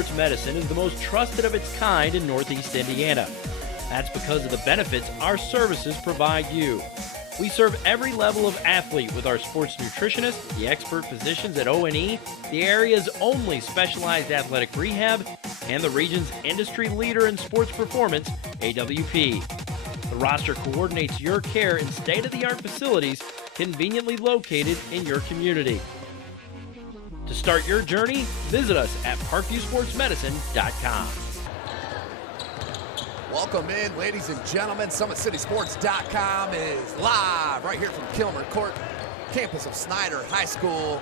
Sports Medicine is the most trusted of its kind in Northeast Indiana. That's because of the benefits our services provide you. We serve every level of athlete with our sports nutritionist, the expert physicians at O&E, the area's only specialized athletic rehab, and the region's industry leader in sports performance, AWP. The roster coordinates your care in state-of-the-art facilities conveniently located in your community. To start your journey, visit us at parkviewsportsmedicine.com. Welcome in, ladies and gentlemen. SummitCitySports.com is live right here from Kilmer Court, campus of Snider High School.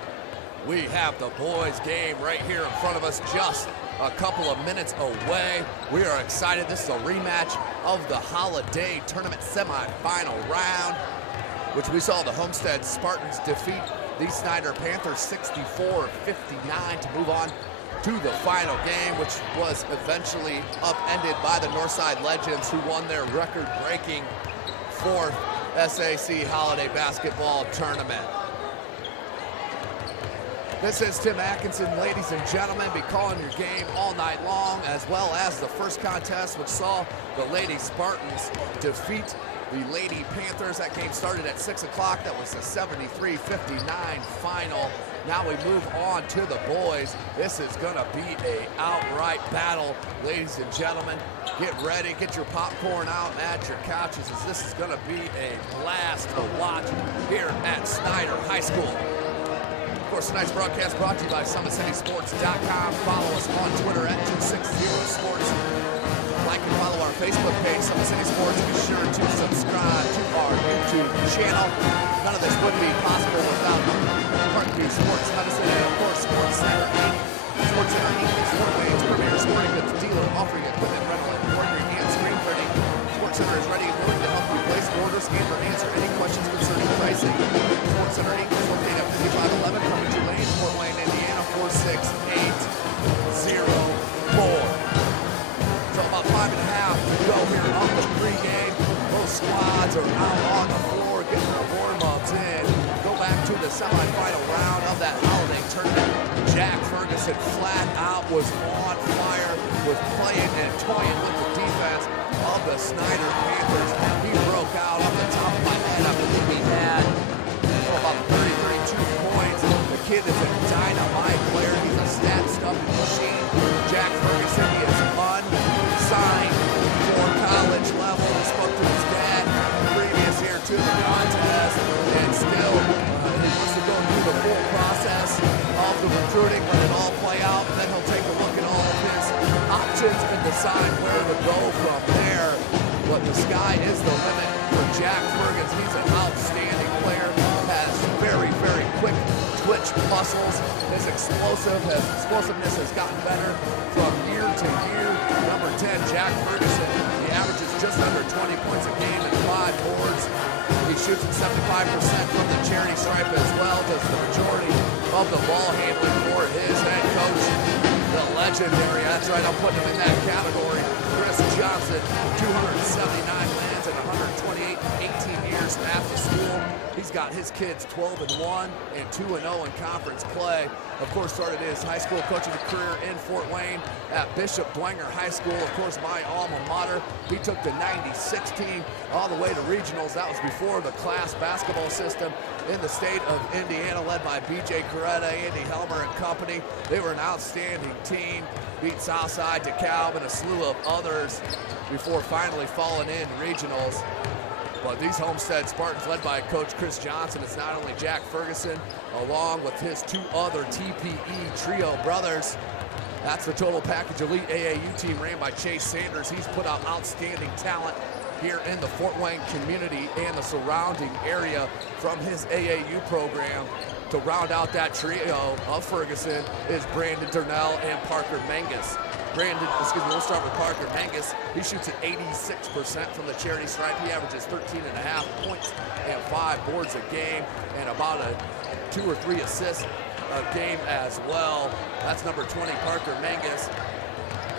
We have the boys' game right here in front of us, just a couple of minutes away. We are excited. This is a rematch of the Holiday Tournament semifinal round, which we saw the Homestead Spartans defeat the Snider Panthers 64-59 to move on to the final game, which was eventually upended by the Northside Legends, who won their record-breaking fourth SAC Holiday Basketball Tournament. This is Tim Atkinson, ladies and gentlemen. Be calling your game all night long, as well as the first contest, which saw the Lady Spartans defeat the Lady Panthers. That game started at 6 o'clock. That was the 73-59 final. Now we move on to the boys. This is gonna be a outright battle, ladies and gentlemen. Get ready, get your popcorn out at your couches, as this is gonna be a blast to watch here at Snider High School. Of course, tonight's broadcast brought to you by SummitCitySports.com. Follow us on Twitter at 260sports. Like and follow our Facebook page, Summit City Sports. Be sure to subscribe to our YouTube channel. None of this would be possible without Parkview Sports Medicine and, of course, Sports Center Inc. Sports Center Inc. is Fort Wayne's premier sporting goods dealer, offering equipment rental, embroidery, and screen printing. Sports Center is ready and willing to help you place orders and or answer any questions concerning pricing. Sports Center Inc. is located at 5511 Covington Lane, Fort Wayne, Indiana, 46804. So about 5.5 to go here on the pregame. Both squads are out on the floor getting their warm-ups in. Go back to the semifinal round of that Holiday Tournament. Jack Ferguson flat out was on fire, was playing and toying with the defense of the Snider Panthers. He broke out off the top of my head. I believe he had about 32 points. The kid is a dynamite player. He's a stat-stuffing machine. Jack Ferguson, he is unsigned for college level. He spoke to his dad previous here to the contest, and still he wants to go through the full process of the recruiting, let it all play out, and then he'll take a look at all of his options and decide where to go from there. But the sky is the limit for Jack Ferguson. He's an outstanding player, has very, very quick twitch muscles. His explosiveness has gotten better from year to year. Number 10, Jack Ferguson, he averages just under 20 points a game and 5 boards. He shoots at 75% from the charity stripe, as well as the majority of the ball handling for his head coach, the legendary, that's right, I'm putting him in that category, Chris Johnson, 279 wins and 128 18 years after school. He's got his kids 12-1 and 2-0 in conference play. Of course, started his high school coaching career in Fort Wayne at Bishop Dwenger High School, of course, my alma mater. He took the 96 team all the way to regionals. That was before the class basketball system in the state of Indiana, led by B.J. Coretta, Andy Helmer and company. They were an outstanding team, beat Southside, DeKalb, and a slew of others before finally falling in regionals. But these Homestead Spartans, led by Coach Chris Johnson, it's not only Jack Ferguson, along with his 2 other TPE trio brothers. That's the Total Package Elite AAU team ran by Chase Sanders. He's put out outstanding talent here in the Fort Wayne community and the surrounding area from his AAU program. To round out that trio of Ferguson is Brandon Durnell and Parker Menges. We'll start with Parker Menges. He shoots at 86% from the charity stripe. He averages 13.5 points and 5 boards a game, and about 2 or 3 assists a game as well. That's number 20, Parker Menges.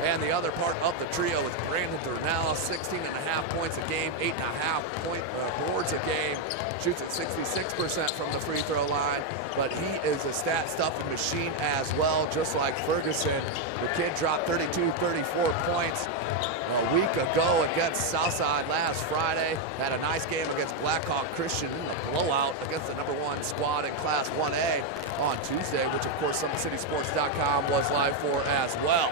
And the other part of the trio is Brandon Durnell, 16.5 points a game, 8.5 boards a game. Shoots at 66% from the free throw line, but he is a stat-stuffing machine as well, just like Ferguson. The kid dropped 32, 34 points a week ago against Southside last Friday. Had a nice game against Blackhawk Christian in the blowout against the #1 squad in Class 1A on Tuesday, which of course SummitCitySports.com was live for as well.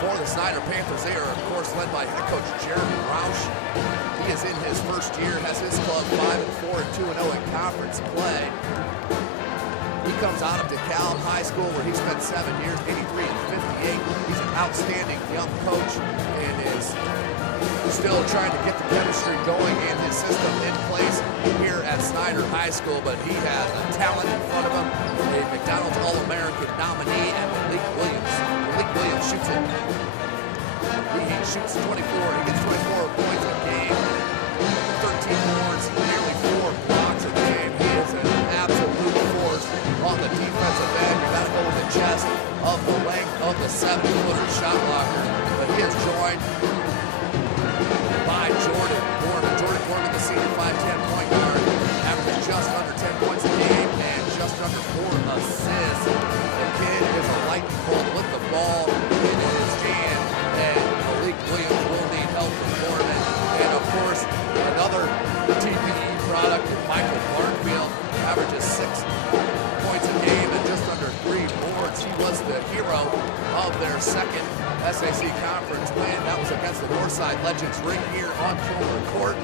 For the Snider Panthers, they are of course led by head coach Jeremy Roush. He is in his first year, has his club 5-4 and 2-0 in conference play. He comes out of DeKalb High School where he spent 7 years, 83 and 58. He's an outstanding young coach and is still trying to get the chemistry going and his system in place here at Snider High School, but he has a talent in front of him, a McDonald's All-American nominee, and Malik Williams. Malik Williams shoots it. He shoots 24. He gets 24 points a game, 13 boards, nearly 4 blocks a game. He is an absolute force on the defensive end. You got to go with the chest of the length of the 7-footer shot blocker. But he is joined by Jordan Gorman. Jordan Gorman, the senior 5'10" point guard, averaging just under 10 points a game and just under 4 assists. The kid is a lightning bolt with the ball in his hand, and Malik Williams will need help from Gorman. And of course, another TPE product, Michael Barnfield, averages 6 points a game and just under 3 boards. He was the hero of their second SAC conference win. That was against the Northside Legends ring here on Kilmer Court.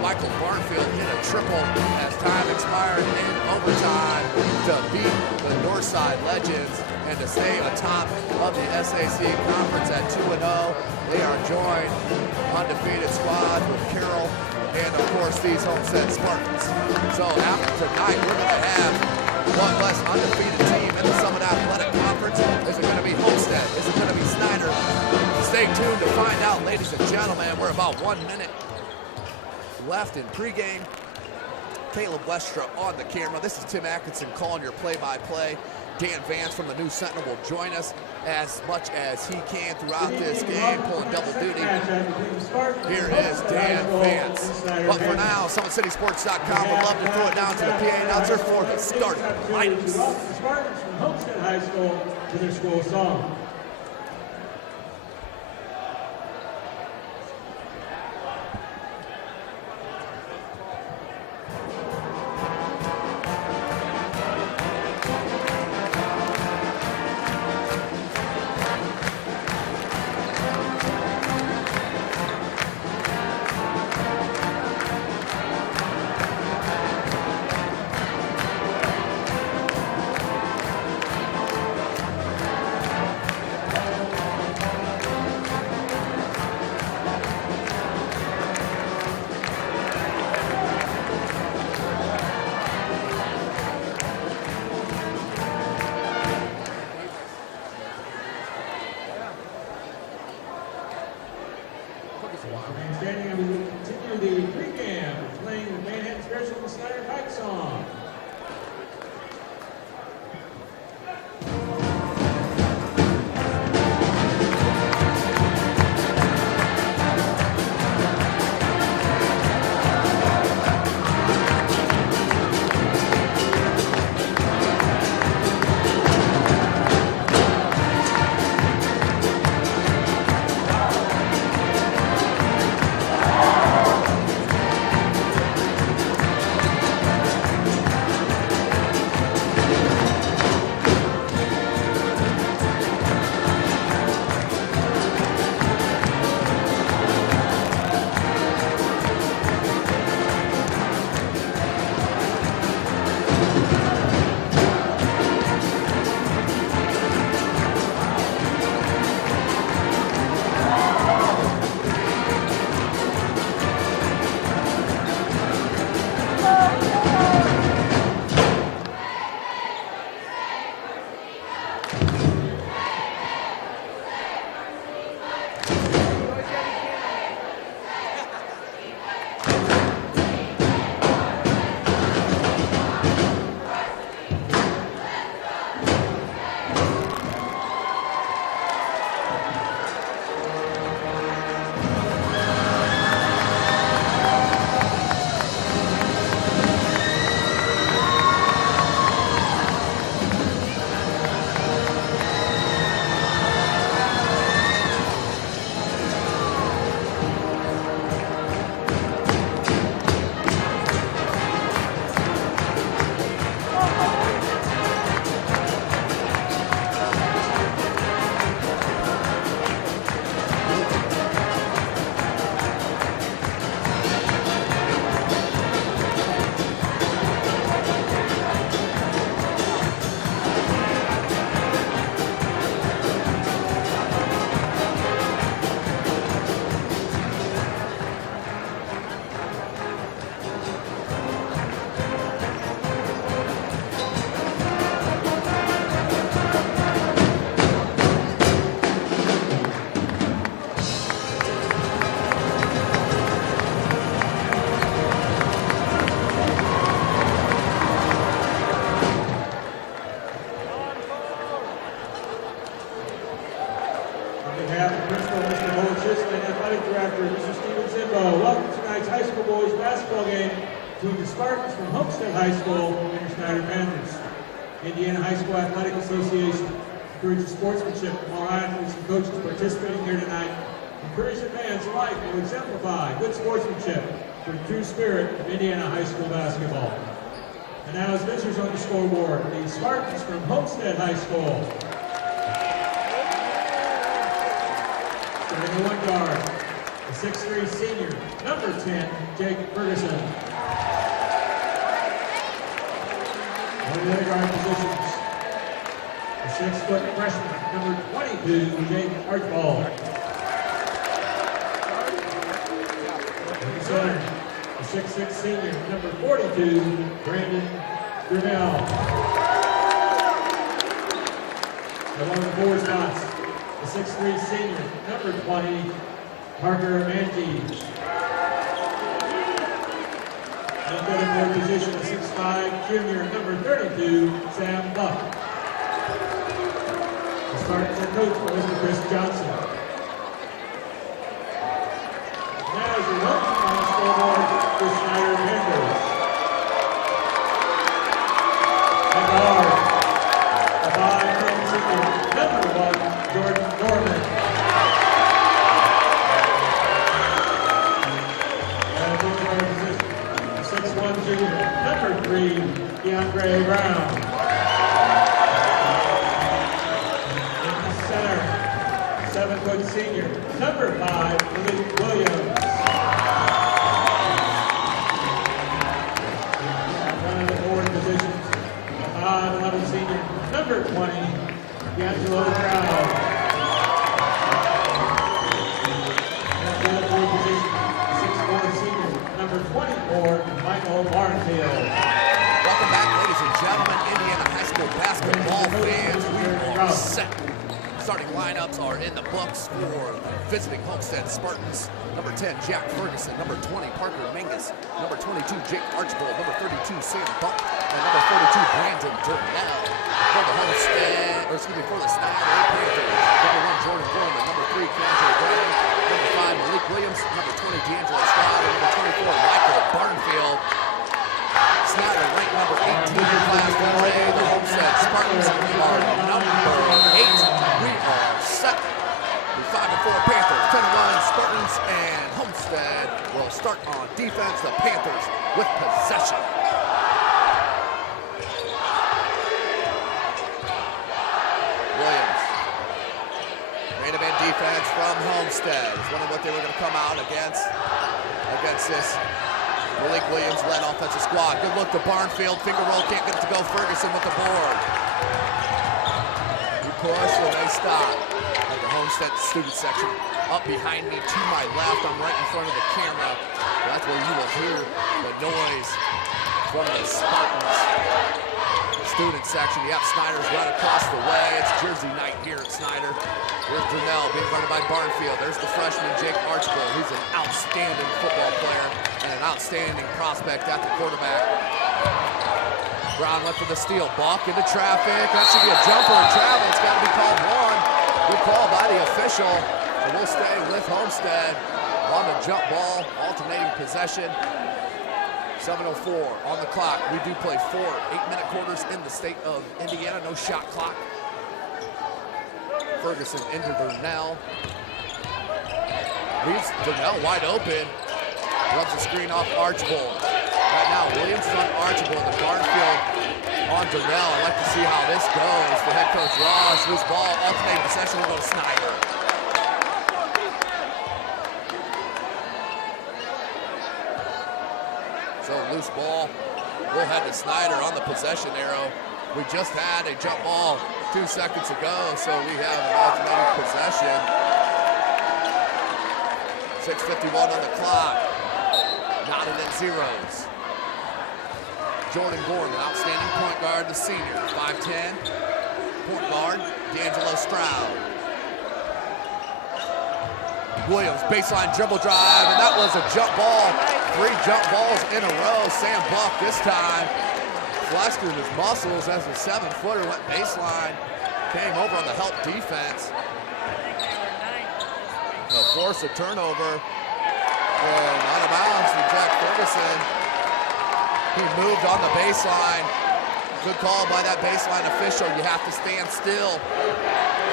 Michael Barnfield hit a triple as time expired in overtime to beat the Northside Legends and to stay atop of the SAC conference at 2-0. They are joined undefeated squad with Carroll and of course these Homestead Spartans. So after tonight, we're going to have one less undefeated team in the Summit Athletic Conference. Is it going to be Homestead? Is it going to be Snider? Stay tuned to find out, ladies and gentlemen. We're about 1 minute left in pregame. Caleb Westra on the camera. This is Tim Atkinson calling your play-by-play. Dan Vance from the New Sentinel will join us as much as he can throughout this game, pulling double duty. Here is Dan Vance. But for now, SummitCitySports.com would love to throw it down to the PA announcer for the starting lineups. Spartans from Homestead High School to their school song. Standing, and we will continue the pregame playing the Manhattan Special and the Snider Pike song. Athletic Director, Mr. Steven Zimbo. Welcome to tonight's high school boys basketball game between the Spartans from Homestead High School and your Snider Panthers. Indiana High School Athletic Association encourages sportsmanship from all athletes and coaches participating here tonight. Encourage the fans alike to exemplify good sportsmanship for the true spirit of Indiana high school basketball. And now as visitors on the scoreboard, the Spartans from Homestead High School. Starting the one guard, the 6'3" senior, number 10, Jake Ferguson. On the other guard positions, the 6-foot freshman, number 22, Jake Archibald. In the center, the 6'6" senior, number 42, Brandon Grinnell. Along the forward spots, the 6'3" senior, number 20, Parker Manji. And the forward position, the 6'5" junior, number 32, Sam Buck. The Spartans are coached by Mr. Chris Johnson. Now as your welcome on the scoreboard, the Snider Panthers. And guard, the 5'10" senior, number 1, Jordan Norman. And the guard position, the 6'1" junior, number 3, DeAndre Brown. In the center, 7-foot senior, number 5, Malik Williams. One of the forward positions, the 5'11" senior, number 20, D'Angelo Crowd. And the other forward position, 6'4" senior, number 24, Michael Barnfield. Welcome back, ladies and gentlemen, Indiana high school basketball fans. We are set. Starting lineups are in the books for visiting Homestead Spartans. Number 10, Jack Ferguson. Number 20, Parker Mingus. Number 22, Jake Archibald. Number 32, Sam Buck. And number 42, Brandon Durnell. For the Homestead, for the Snider Panthers. Number 1, Jordan Gorman. Number 3, Kendra Brown. Number 5, Malik Williams. Number 20, D'Angelo Stroud. And number 24, Michael Barnfield. Snider ranked number 18 in Class 1A. The Homestead Spartans are number 8. We are set. The 5-4 Panthers, 10-1 Spartans, and Homestead will start on defense. The Panthers with possession. Williams. Random man defense from Homestead. Is wondering what they were going to come out against this Malik Williams led offensive squad. Good look to Barnfield. Finger roll, can't get it to go. Ferguson with the board. He push and they stop. At the Homestead student section. Up behind me to my left. I'm right in front of the camera. That's where you will hear the noise from the Spartans student section. Yep, Snider's right across the way. It's Jersey night here at Snider. Here's Durnell being guarded by Barnfield. There's the freshman, Jake Archibald, who's an outstanding football player and an outstanding prospect at the quarterback. Brown went for the steal. Buck into traffic. That should be a jumper in travel. It's got to be called one. Good call by the official. So we'll stay with Homestead on the jump ball, alternating possession. 7:04 on the clock. We do play 4 8-minute quarters in the state of Indiana. No shot clock. Ferguson into Durnell. Leaves Durnell wide open. Rubs the screen off Archibald. Right now, Williams is on Archibald and Barnfield on Durnell. I'd like to see how this goes for head coach Ross. Loose ball, alternating possession will go to Snider. So loose ball, we'll head to Snider on the possession arrow. We just had a jump ball 2 seconds ago, so we have an alternating possession. 6:51 on the clock. Knotted at zeros. Jordan Gorman, outstanding point guard, the senior, 5'10". Point guard, D'Angelo Stroud. Williams, baseline dribble drive, and that was a jump ball. 3 jump balls in a row. Sam Buck this time flexed his muscles as the 7-footer went baseline. Came over on the help defense. They'll force a turnover. And out of bounds for Jack Ferguson. He moved on the baseline. Good call by that baseline official. You have to stand still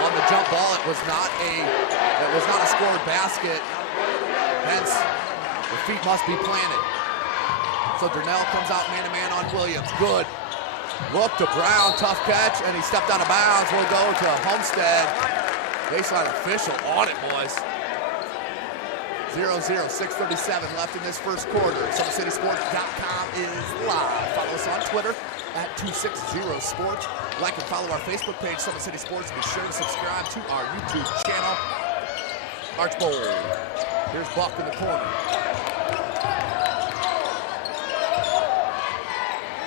on the jump ball. It was not a scored basket. Hence, the feet must be planted. So Durnell comes out man-to-man on Williams. Good. Look to Brown, tough catch, and he stepped out of bounds. We'll go to Homestead. Baseline official on it, boys. 0-0, 6:37 left in this first quarter. SummitCitySports.com is live. Follow us on Twitter at 260sports. Like and follow our Facebook page, Summit City Sports. Be sure to subscribe to our YouTube channel. Archbold. Here's Buck in the corner.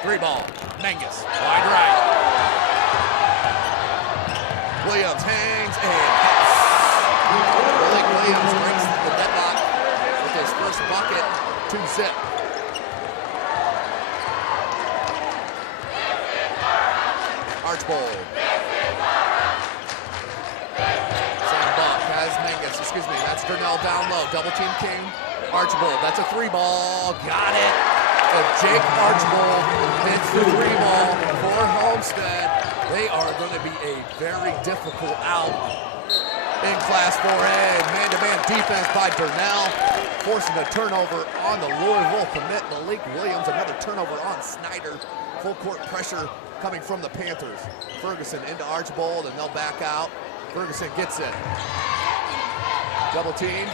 3-ball. Menges. Wide right. Williams hangs and hits. Malik Williams breaks the deadlock with his first bucket, 2-zip. Archbold. Sam Buck has Menges, that's Durnell down low. Double team King. Archbold, that's a 3-ball. Got it. And Jake Archbold hits the 3-ball for Homestead. They are going to be a very difficult out in Class 4A. Man-to-man defense by Durnell, forcing a turnover on the Louisville commit. Malik Williams, another turnover on Snider. Full court pressure coming from the Panthers. Ferguson into Archbold, and they'll back out. Ferguson gets it. Double team.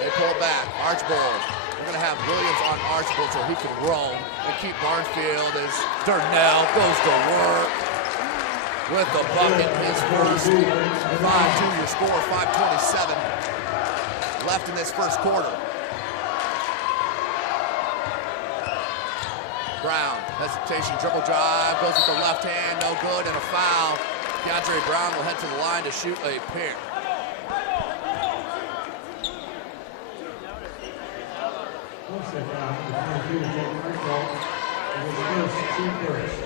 They pull back. Archbold. We're going to have Williams on Archbold so he can roam and keep Barnfield as Durnell goes to work with the bucket. His first 5-2 your score, 5:27 left in this first quarter. Brown, hesitation, dribble drive, goes with the left hand, no good, and a foul. DeAndre Brown will head to the line to shoot a pair. Homestead foul, number 22, Jake Archbold. It was the first, 2 first.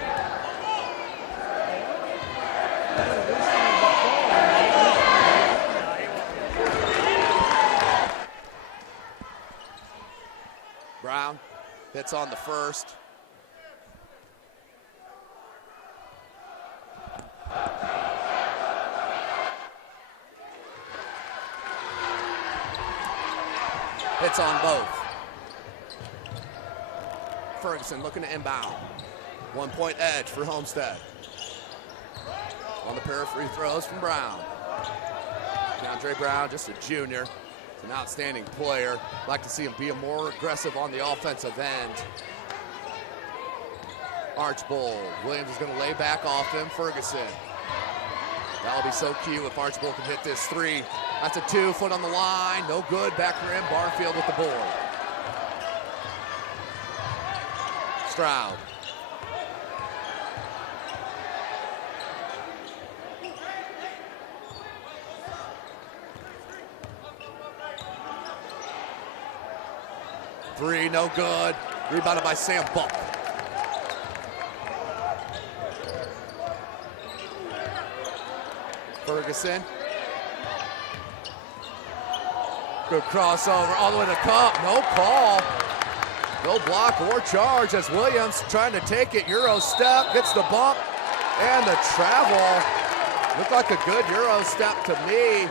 Brown hits on the first. Hits on both. Ferguson looking to inbound. 1-point edge for Homestead. On the pair of free throws from Brown. DeAndre Brown, just a junior. He's an outstanding player. Like to see him be more aggressive on the offensive end. Archbold. Williams is going to lay back off him. Ferguson. That'll be so cute if Archbold can hit this 3. That's a 2-foot on the line. No good. Back rim. Barnfield with the board. Stroud. Three, no good. Rebounded by Sam Buck. Ferguson. Good crossover all the way to the cup. No call. No block or charge as Williams trying to take it. Euro step, gets the bump and the travel. Looked like a good Euro step to me.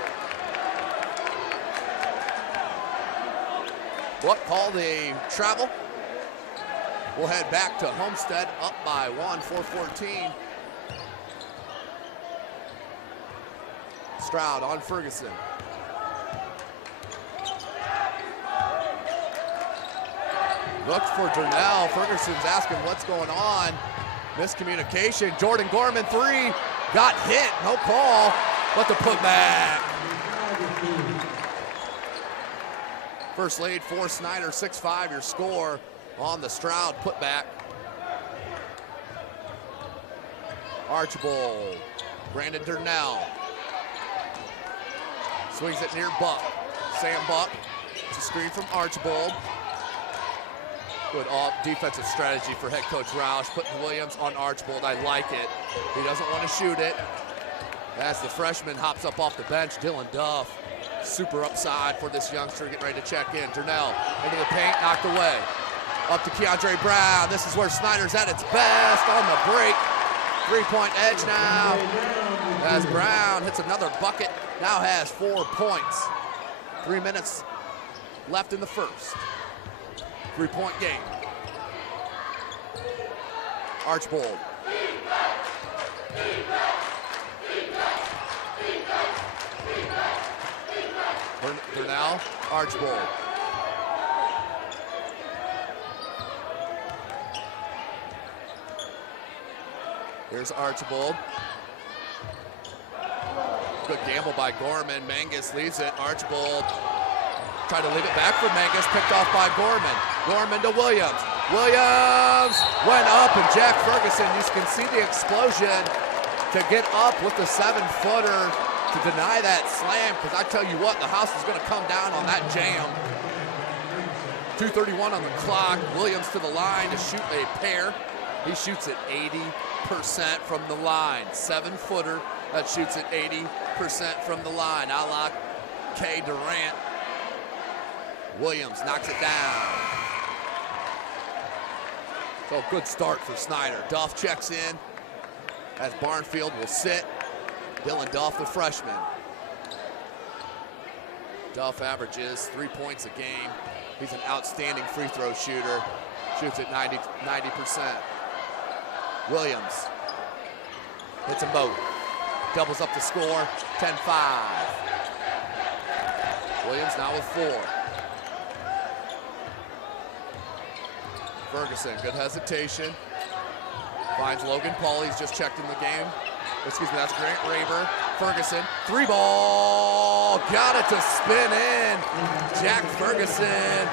What called the travel? We'll head back to Homestead, up by 1, 4-14. Stroud on Ferguson. Looks for Durnell. Ferguson's asking what's going on. Miscommunication. Jordan Gorman 3. Got hit. No call. But the putback. First lead for Snider. 6-5 your score on the Stroud putback. Archbold. Brandon Durnell. Swings it near Buck. Sam Buck. It's a screen from Archbold. Good defensive strategy for head coach Roush, putting Williams on Archbold. I like it. He doesn't want to shoot it. As the freshman hops up off the bench, Dylan Duff super upside for this youngster getting ready to check in. Durnell into the paint, knocked away. Up to Keandre Brown. This is where Snider's at its best on the break. Three-point edge now. As Brown hits another bucket, now has 4 points. 3 minutes left in the first. 3-point game. Archbold. Durnell, Archbold. Here's Archbold. Good gamble by Gorman. Mangus leaves it. Archbold tried to leave it back for Mangus. Picked off by Gorman. Gorman to Williams. Williams went up, and Jack Ferguson, you can see the explosion to get up with the 7-footer to deny that slam, because I tell you what, the house is going to come down on that jam. 2:31 on the clock. Williams to the line to shoot a pair. He shoots at 80% from the line. 7-footer that shoots at 80% from the line. A la K. Durant. Williams knocks it down. So good start for Snider. Duff checks in as Barnfield will sit. Dylan Duff, the freshman. Duff averages 3 points a game. He's an outstanding free throw shooter. Shoots at 90%. Williams hits a moat. Doubles up the score, 10-5. Williams now with 4. Ferguson, good hesitation. Finds Logan Paul, he's just checked in the game. Excuse me, that's Grant Raber. Ferguson, 3-ball, got it to spin in. Jack Ferguson,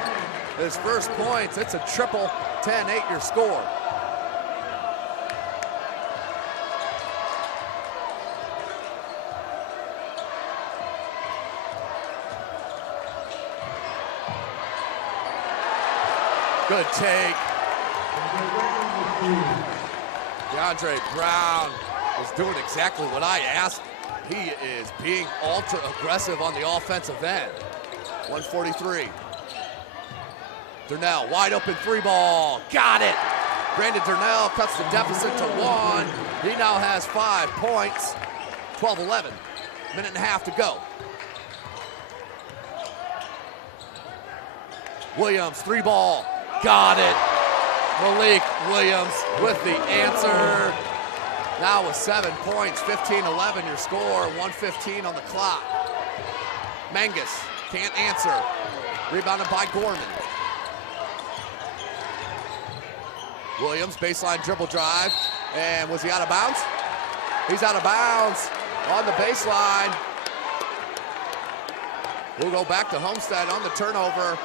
his first points. It's a triple, 10-8 your score. Good take. Keandre Brown is doing exactly what I asked. He is being ultra aggressive on the offensive end. 143. Durnell, wide open 3-ball. Got it. Brandon Durnell cuts the deficit to 1. He now has 5 points. 12-11. Minute and a half to go. Williams, 3-ball. Got it. Malik Williams with the answer. Now with 7 points, 15-11 your score, 1:15 on the clock. Mangus can't answer. Rebounded by Gorman. Williams, baseline dribble drive. And was he out of bounds? He's out of bounds on the baseline. We'll go back to Homestead on the turnover.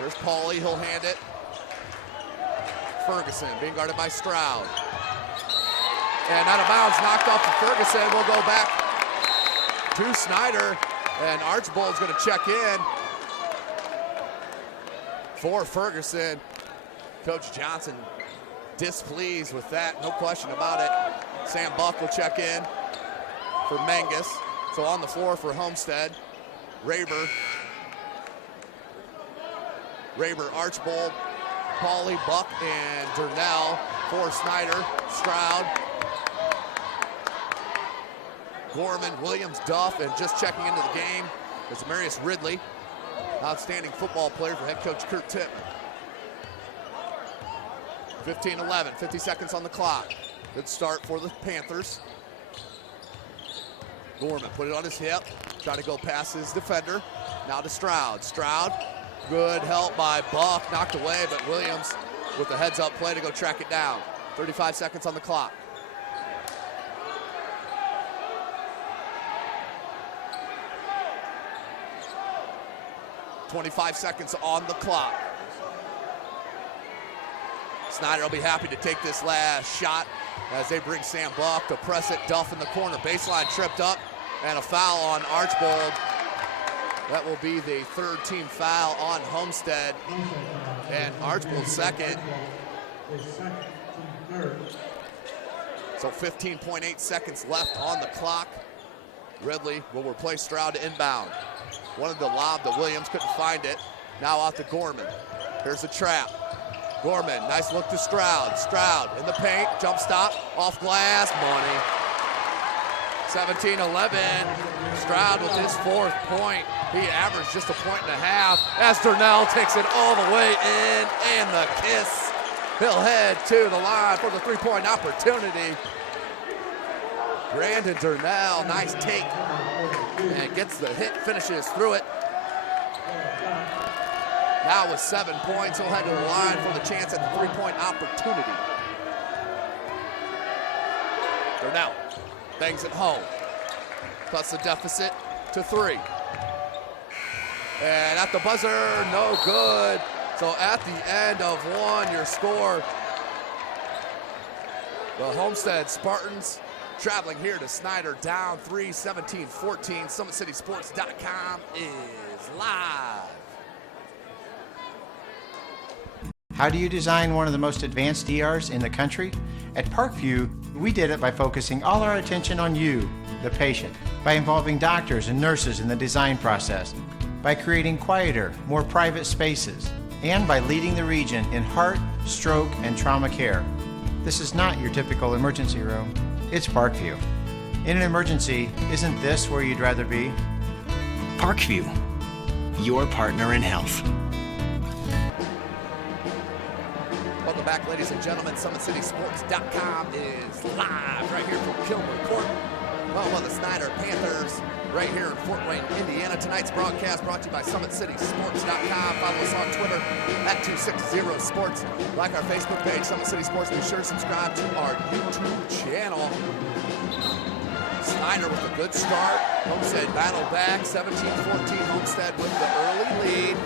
There's Pauly, he'll hand it. Ferguson being guarded by Stroud. And out of bounds, knocked off to Ferguson. We'll go back to Snider, and Archbold's gonna check in for Ferguson. Coach Johnson displeased with that, no question about it. Sam Buck will check in for Mangus. So on the floor for Homestead, Raber, Archbold, Pauly, Buck, and Durnell for Snider. Stroud, Gorman, Williams, Duff, and just checking into the game is Marius Ridley, outstanding football player for head coach Kurt Tippmann. 15-11, 50 seconds on the clock. Good start for the Panthers. Gorman put it on his hip, trying to go past his defender. Now to Stroud. Stroud, good help by Buck, knocked away, but Williams with the heads-up play to go track it down. 35 seconds on the clock. .25 seconds on the clock. Snider will be happy to take this last shot as they bring Sam Buck to press it. Duff in the corner, baseline tripped up, and a foul on Archbold. That will be the third team foul on Homestead, and Archbold's second. third. So 15.8 seconds left on the clock. Ridley will replace Stroud to inbound. Wanted to lob to Williams, couldn't find it. Now out to Gorman. Here's the trap. Gorman, nice look to Stroud. Stroud in the paint, jump stop, off glass, money. 17-11. Stroud with his 4th point. He averaged just a point and a half as Durnell takes it all the way in, and the kiss. He'll head to the line for the 3-point opportunity. Brandon Durnell, nice take, and gets the hit, finishes through it. Now with 7 points, he'll head to the line for the chance at the 3-point opportunity. Durnell bangs it home, cuts the deficit to 3. And at the buzzer, no good. So at the end of 1, your score, the Homestead Spartans traveling here to Snider, down 3, 17-14. SummitCitySports.com is live. How do you design one of the most advanced ERs in the country? At Parkview, we did it by focusing all our attention on you, the patient, by involving doctors and nurses in the design process, by creating quieter, more private spaces, and by leading the region in heart, stroke, and trauma care. This is not your typical emergency room. It's Parkview. In an emergency, isn't this where you'd rather be? Parkview, your partner in health. Welcome back, ladies and gentlemen. SummitCitySports.com is live right here from Kilmer Court. Home of the Snider Panthers, right here in Fort Wayne, Indiana. Tonight's broadcast brought to you by SummitCitySports.com. Follow us on Twitter at 260sports. Like our Facebook page, Summit City Sports. Be sure to subscribe to our YouTube channel. Snider with a good start. Homestead battle back, 17-14. Homestead with the early lead.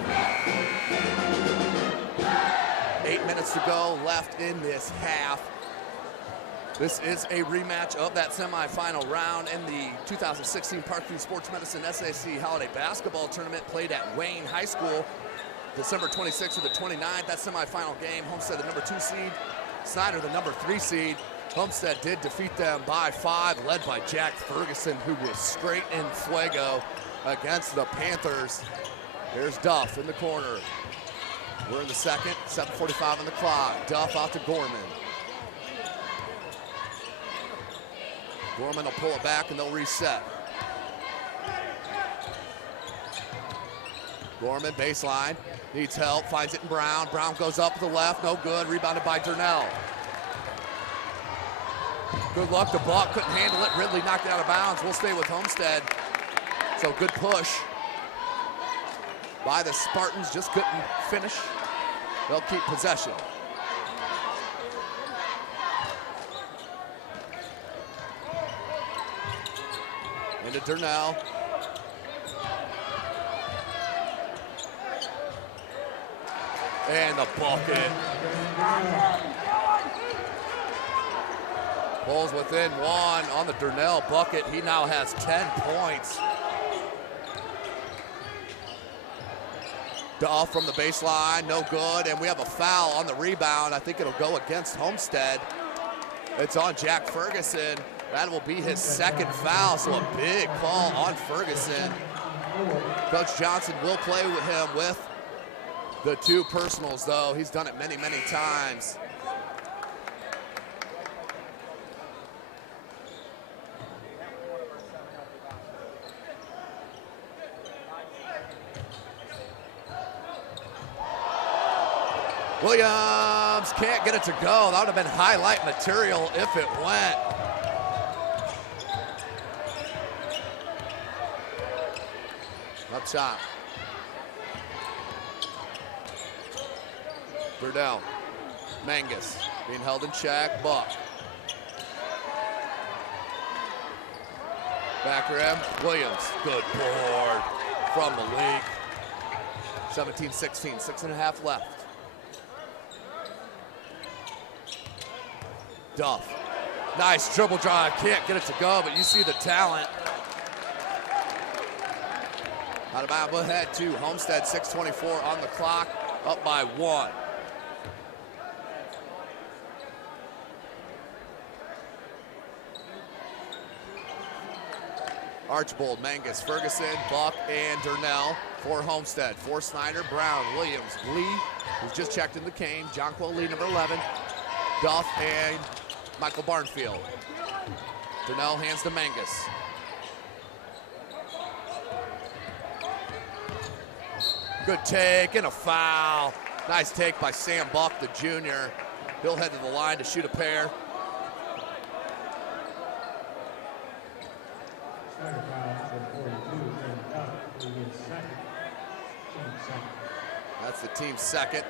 8 minutes to go left in this half. This is a rematch of that semifinal round in the 2016 Parkview Sports Medicine SAC Holiday Basketball Tournament played at Wayne High School, December 26th to the 29th. That semifinal game, Homestead the number 2 seed, Snider the number 3 seed. Homestead did defeat them by 5, led by Jack Ferguson, who was straight in fuego against the Panthers. Here's Duff in the corner. We're in the second, 7:45 on the clock. Duff out to Gorman. Gorman will pull it back and they'll reset. Gorman, baseline, needs help, finds it in Brown. Brown goes up to the left, no good, rebounded by Durnell. Good luck to Buck, couldn't handle it. Ridley knocked it out of bounds. We'll stay with Homestead. So good push by the Spartans, just couldn't finish. They'll keep possession. Into Durnell. And the bucket. Pulls within 1 on the Durnell bucket. He now has 10 points. Duff from the baseline, no good, and we have a foul on the rebound. I think it'll go against Homestead. It's on Jack Ferguson. That will be his 2nd foul, so a big call on Ferguson. Coach Johnson will play with him with the 2 personals, though. He's done it many, many times. Williams can't get it to go. That would have been highlight material if it went. Up shot. Burdell. Mangus being held in check. Buck. Back rim. Williams. Good board from Malik. 17-16. 6.5 left. Duff. Nice dribble drive. Can't get it to go, but you see the talent. Out of bounds, we'll head to Homestead, 6:24 on the clock, up by 1. Archbold, Mangus, Ferguson, Buck, and Durnell for Homestead. For Snider, Brown, Williams, Lee, who's just checked in the cane, Jonquil Lee, number 11, Duff, and Michael Barnfield. Durnell hands to Mangus. Good take and a foul. Nice take by Sam Buck, the junior. He'll head to the line to shoot a pair. That's the team's second.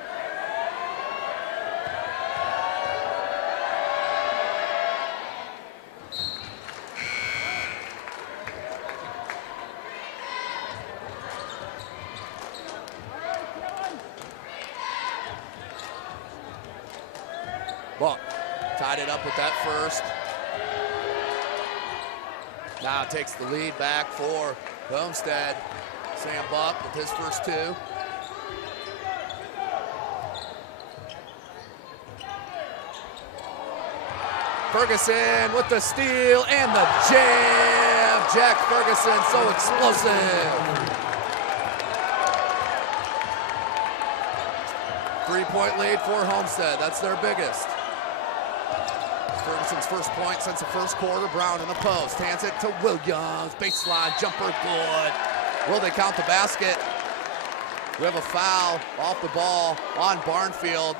Buck tied it up with that first. Now takes the lead back for Homestead. Sam Buck with his first two. Ferguson with the steal and the jam. Jack Ferguson, so explosive. 3-point lead for Homestead. That's their biggest. Ferguson's first point since the first quarter. Brown in the post. Hands it to Williams. Baseline jumper good. Will they count the basket? We have a foul off the ball on Barnfield.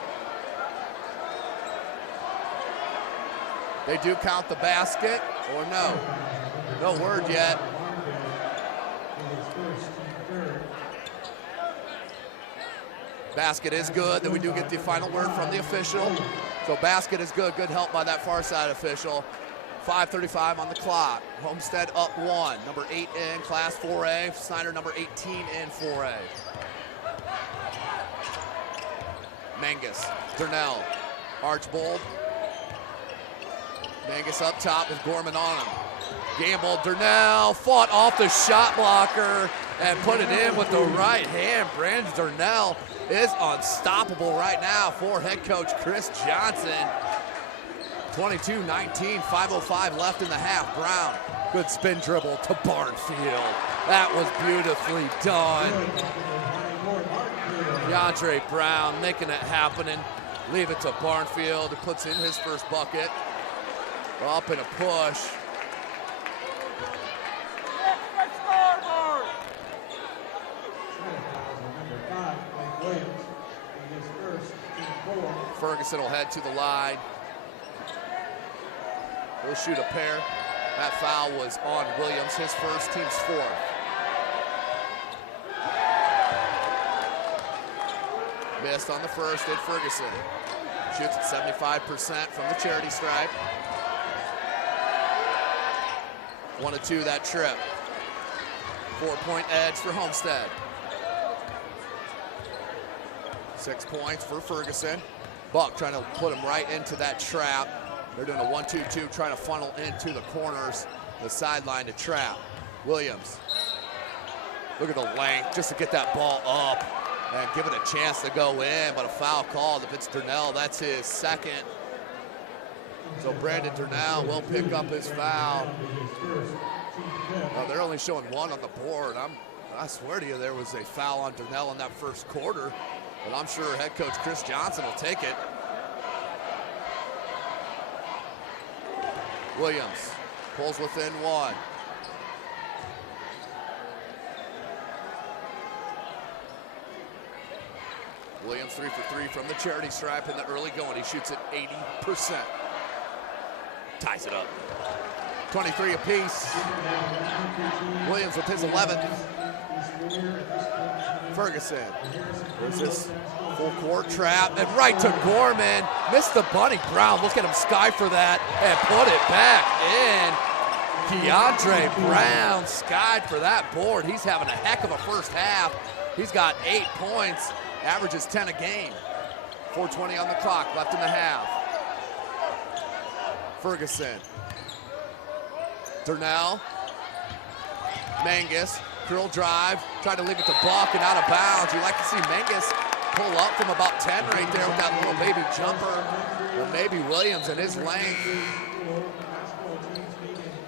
They do count the basket or no? No word yet. Basket is good. Then we do get the final word from the official. So basket is good. Good help by that far side official. 5:35 on the clock. Homestead up 1. Number 8 in Class 4A. Snider number 18 in 4A. Mangus, Durnell, Archbold. Mangus up top with Gorman on him. Gamble, Durnell fought off the shot blocker and put it in with the right hand. Brandon Durnell is unstoppable right now for head coach Chris Johnson. 22-19, 5:05 left in the half. Brown, good spin dribble to Barnfield. That was beautifully done. DeAndre Brown making it happen and leave it to Barnfield, who puts in his first bucket. Up in a push. Ferguson will head to the line. He'll shoot a pair. That foul was on Williams, his first, team's fourth. Missed on the first, did Ferguson. Shoots at 75% from the charity stripe. 1 of 2 that trip. 4-point edge for Homestead. 6 points for Ferguson. Buck trying to put him right into that trap. They're doing a 1-2-2, trying to funnel into the corners, the sideline to trap. Williams. Look at the length just to get that ball up and give it a chance to go in, but a foul called. If it's Durnell, that's his second. So Brandon Durnell will pick up his foul. Well, they're only showing 1 on the board. I swear to you, there was a foul on Durnell in that first quarter, but I'm sure head coach Chris Johnson will take it. Williams pulls within 1. Williams 3 for 3 from the charity stripe in the early going. He shoots at 80%. Ties it up. 23 apiece. Williams with his 11th. Ferguson. There's this full court trap and right to Gorman. Missed the bunny. Brown, look at him sky for that and put it back in. DeAndre Brown skied for that board. He's having a heck of a first half. He's got 8 points, averages 10 a game. 4:20 on the clock, left in the half. Ferguson. Durnell. Mangus. Curl drive. Tried to leave it to Buck and out of bounds. You like to see Mangus pull up from about 10 right there with that little baby jumper. Or maybe Williams and his length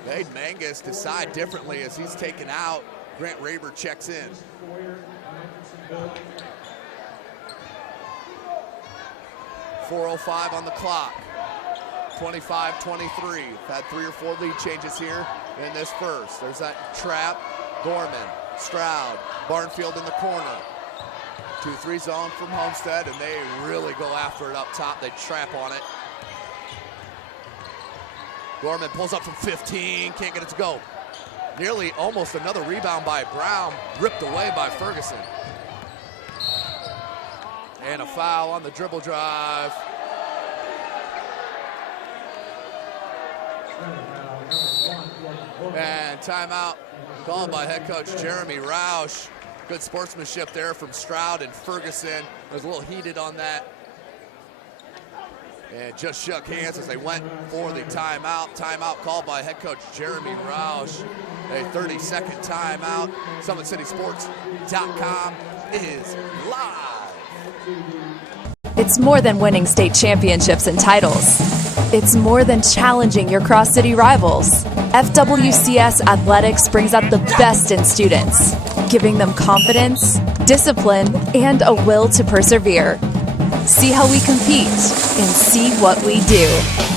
made Mangus decide differently as he's taken out. Grant Raber checks in. .405 on the clock. 25-23. Had 3 or 4 lead changes here in this first. There's that trap. Gorman, Stroud, Barnfield in the corner. 2-3 zone from Homestead, and they really go after it up top. They trap on it. Gorman pulls up from 15, can't get it to go. Nearly almost another rebound by Brown, ripped away by Ferguson. And a foul on the dribble drive. And timeout called by head coach Jeremy Roush. Good sportsmanship there from Stroud and Ferguson. It was a little heated on that. And just shook hands as they went for the timeout. Timeout called by head coach Jeremy Roush. A 30-second timeout. SummitCitySports.com is live. It's more than winning state championships and titles. It's more than challenging your cross-city rivals. FWCS Athletics brings out the best in students, giving them confidence, discipline, and a will to persevere. See how we compete and see what we do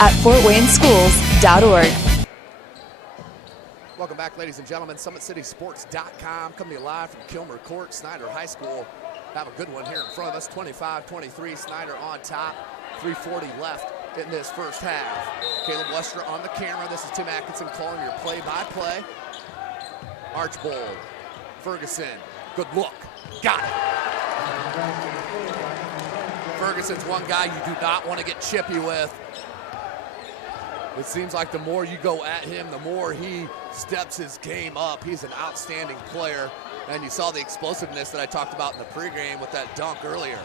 at FortWayneSchools.org. Welcome back, ladies and gentlemen. SummitCitySports.com coming to you live from Kilmer Court, Snider High School. Have a good one here in front of us. 25-23, Snider on top. 3:40 left in this first half. Caleb Westra on the camera. This is Tim Atkinson calling your play-by-play. Archbold, Ferguson, good look, got it. Ferguson's one guy you do not want to get chippy with. It seems like the more you go at him, the more he steps his game up. He's an outstanding player. And you saw the explosiveness that I talked about in the pregame with that dunk earlier.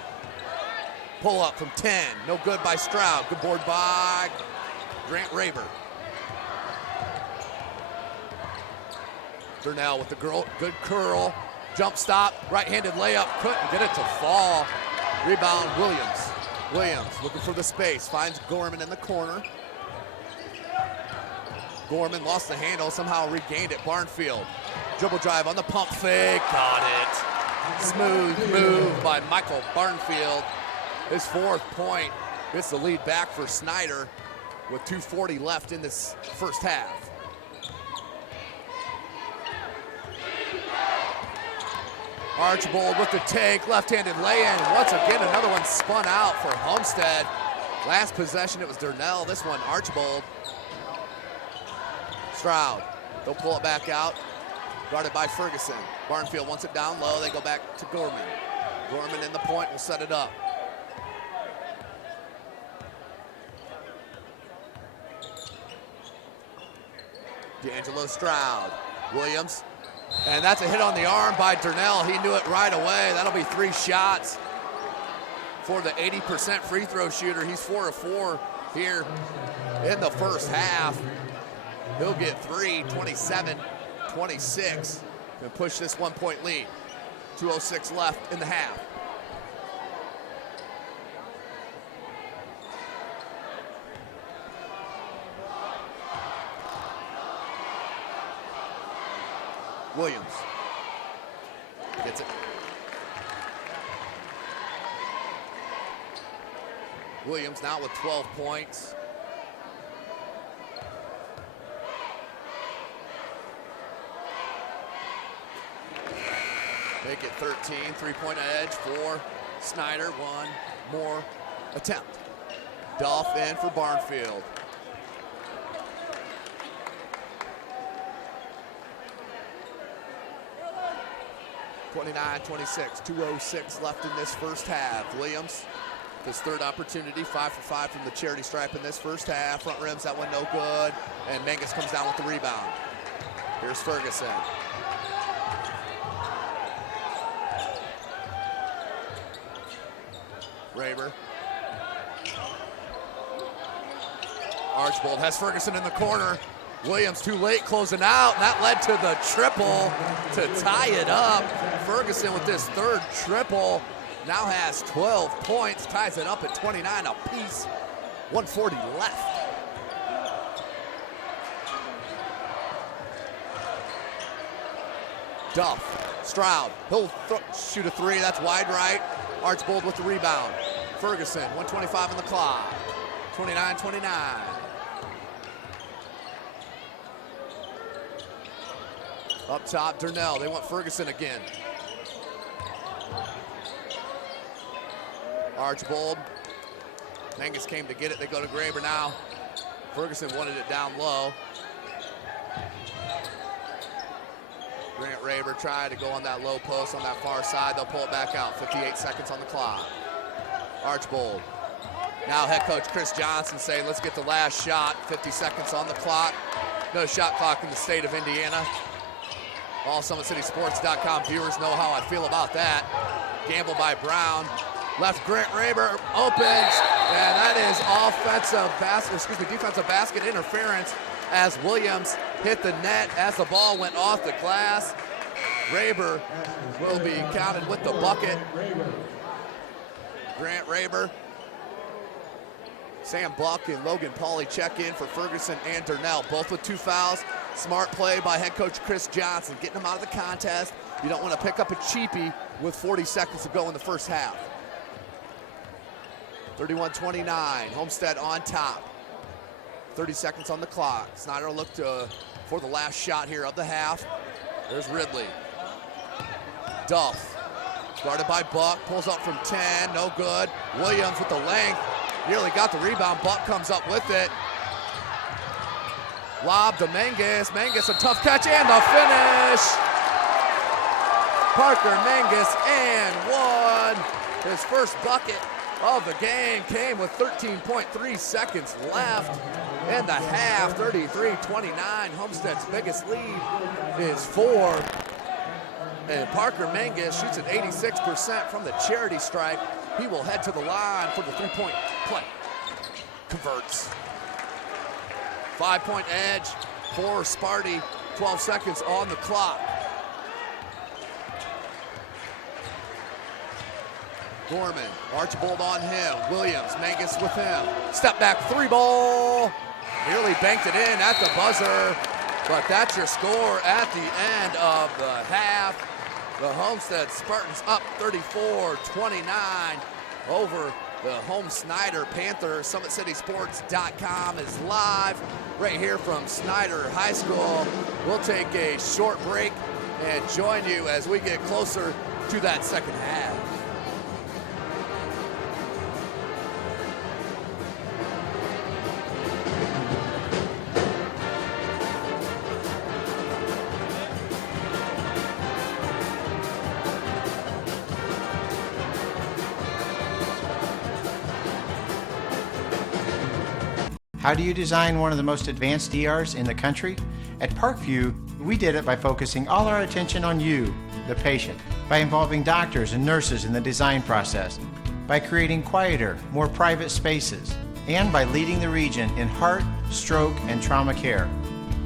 Pull up from 10, no good by Stroud. Good board by Grant Raber. Durnell with the good curl, jump stop, right-handed layup, couldn't get it to fall. Rebound, Williams. Williams looking for the space, finds Gorman in the corner. Gorman lost the handle, somehow regained it. Barnfield, dribble drive on the pump fake, got it. Smooth move by Michael Barnfield. His 4th point gets the lead back for Snider with 2:40 left in this first half. Archbold with the take, left-handed lay-in. Once again, another one spun out for Homestead. Last possession, it was Durnell. This one, Archbold. Stroud, they'll pull it back out. Guarded by Ferguson. Barnfield wants it down low. They go back to Gorman. Gorman in the point will set it up. D'Angelo Stroud. Williams. And that's a hit on the arm by Durnell. He knew it right away. That'll be 3 shots for the 80% free throw shooter. He's 4 of 4 here in the first half. He'll get 3, 27-26, and push this 1-point lead. 2:06 left in the half. Williams gets it. Williams now with 12 points. Make it 13, 3-point edge for Snider. One more attempt. Dolph in for Barnfield. (29-26), 2:06 left in this first half. Williams, his 3rd opportunity, 5 for 5 from the charity stripe in this first half. Front rims, that one no good. And Mangus comes down with the rebound. Here's Ferguson. Raber. Archbold has Ferguson in the corner. Williams too late closing out, and that led to the triple to tie it up. Ferguson with this 3rd triple. now has 12 points, ties it up at 29 apiece. 140 left. Duff, Stroud, he'll shoot a three, that's wide right. Archbold with the rebound. Ferguson, 125 on the clock. 29-29. Up top, Durnell, they want Ferguson again. Archbold, Mangus came to get it, they go to Graber now. Ferguson wanted it down low. Grant Raber tried to go on that low post on that far side. They'll pull it back out. 58 seconds on the clock. Archbold. Now head coach Chris Johnson saying, let's get the last shot. 50 seconds on the clock. No shot clock in the state of Indiana. All SummitCitySports.com viewers know how I feel about that. Gamble by Brown. Left Grant Raber opens, and that is defensive basket interference as Williams hit the net as the ball went off the glass. Raber will be counted with the bucket. Grant Raber. Sam Buck and Logan Pauly check in for Ferguson and Durnell, both with 2 fouls. Smart play by head coach Chris Johnson, getting them out of the contest. You don't want to pick up a cheapie with 40 seconds to go in the first half. 31-29, Homestead on top. 30 seconds on the clock. Snider looked for the last shot here of the half. There's Ridley. Duff, guarded by Buck, pulls up from 10, no good. Williams with the length, nearly got the rebound. Buck comes up with it. Lob to Mangus. Mangus, a tough catch and the finish. Parker Mangus and one. His first bucket of the game came with 13.3 seconds left in the half. 33-29. Homestead's biggest lead is 4. And Parker Mangus shoots at 86% from the charity stripe. He will head to the line for the three-point play. Converts. 5-point edge for Sparty. 12 seconds on the clock. Gorman, Archbold on him. Williams, Mangus with him. Step back three ball. Nearly banked it in at the buzzer. But that's your score at the end of the half. The Homestead Spartans up 34-29 over the home Snider Panthers. SummitCitySports.com is live right here from Snider High School. We'll take a short break and join you as we get closer to that second half. How do you design one of the most advanced ERs in the country? At Parkview, we did it by focusing all our attention on you, the patient, by involving doctors and nurses in the design process, by creating quieter, more private spaces, and by leading the region in heart, stroke, and trauma care.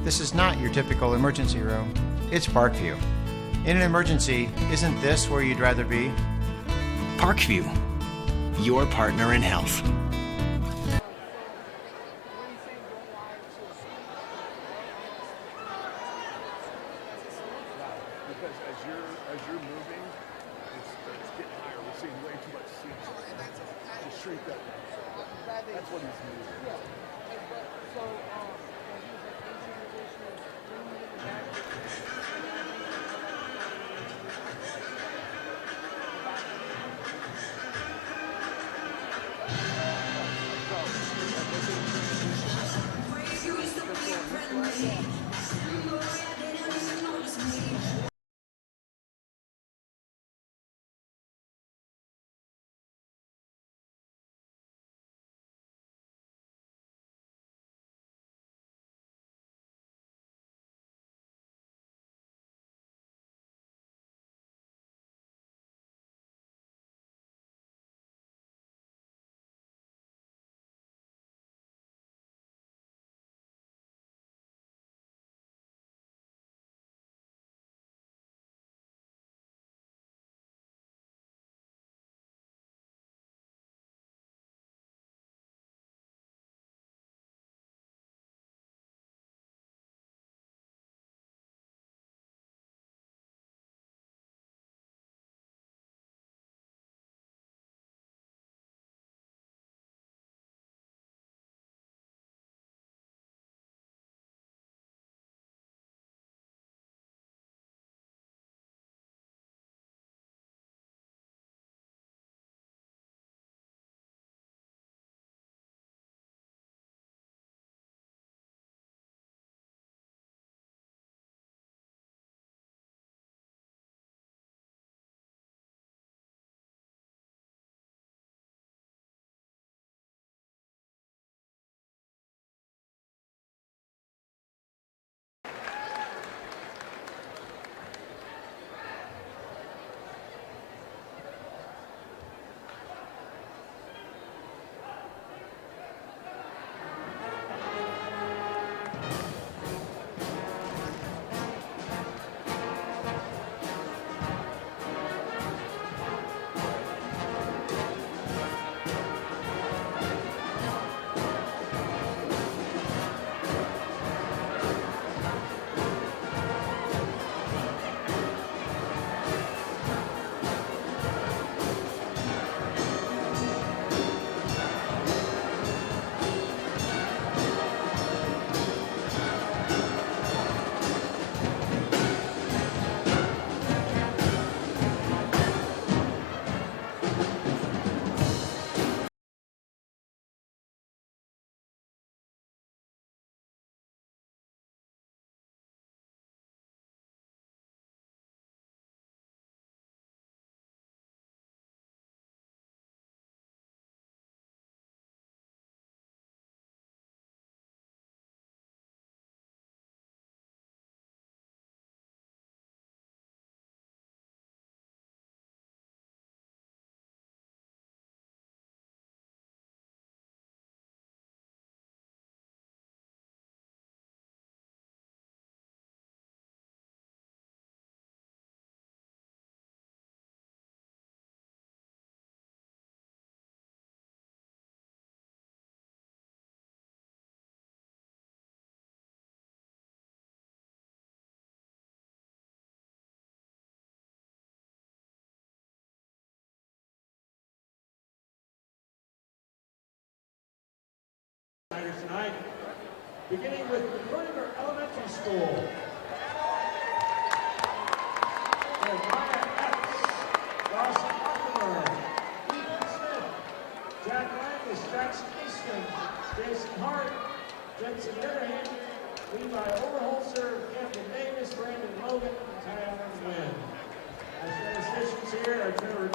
This is not your typical emergency room. It's Parkview. In an emergency, isn't this where you'd rather be? Parkview, your partner in health. As you're moving, it's getting higher. We're seeing way too much seats. Just shrink that down. That's what he's moving. Snider tonight. Beginning with Mahoney Elementary School. And Maya Epps, Dawson Optimer, Ethan Smith, Jack Landis, Jackson Easton, Jason Hart, Jensen Netterhand, Levi Overholzer, Campbell Davis, Brandon Logan, and Tyler Wynn. Our statisticians here are Trevor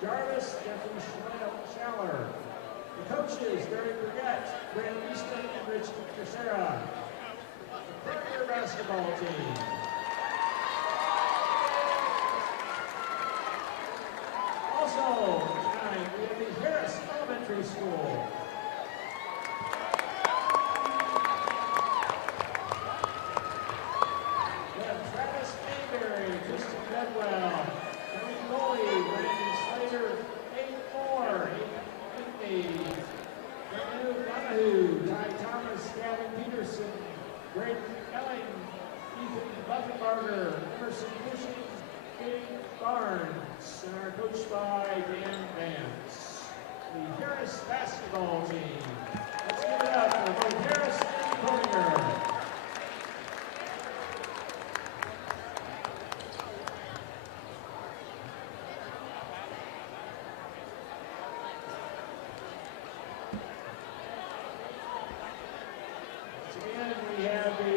Jarvis, Jeffrey Schaller. The coaches, Barry Burgett, Brandon Easton, and Rich Teixeira. The Courier basketball team. Also, tonight we have the Harris Elementary School. We have Travis Mayberry, Tristan Bedwell, Henry Foley, Brandon Slater, Aiden Moore, Aiden Whitney, Manu Donahue, Ty Thomas, Gavin Peterson, Braden Elling, Ethan Buffenbarger, Emerson Cushing, Katie Barnes, and are coached by Dan Vance. The Harris basketball team. Let's give it up for both Harris and Koninger. Once again, we have the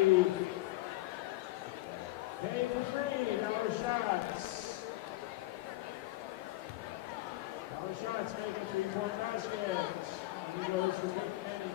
pay for free, dollar shots. Dollar shots making 3-point baskets. And he goes for Nick Manning.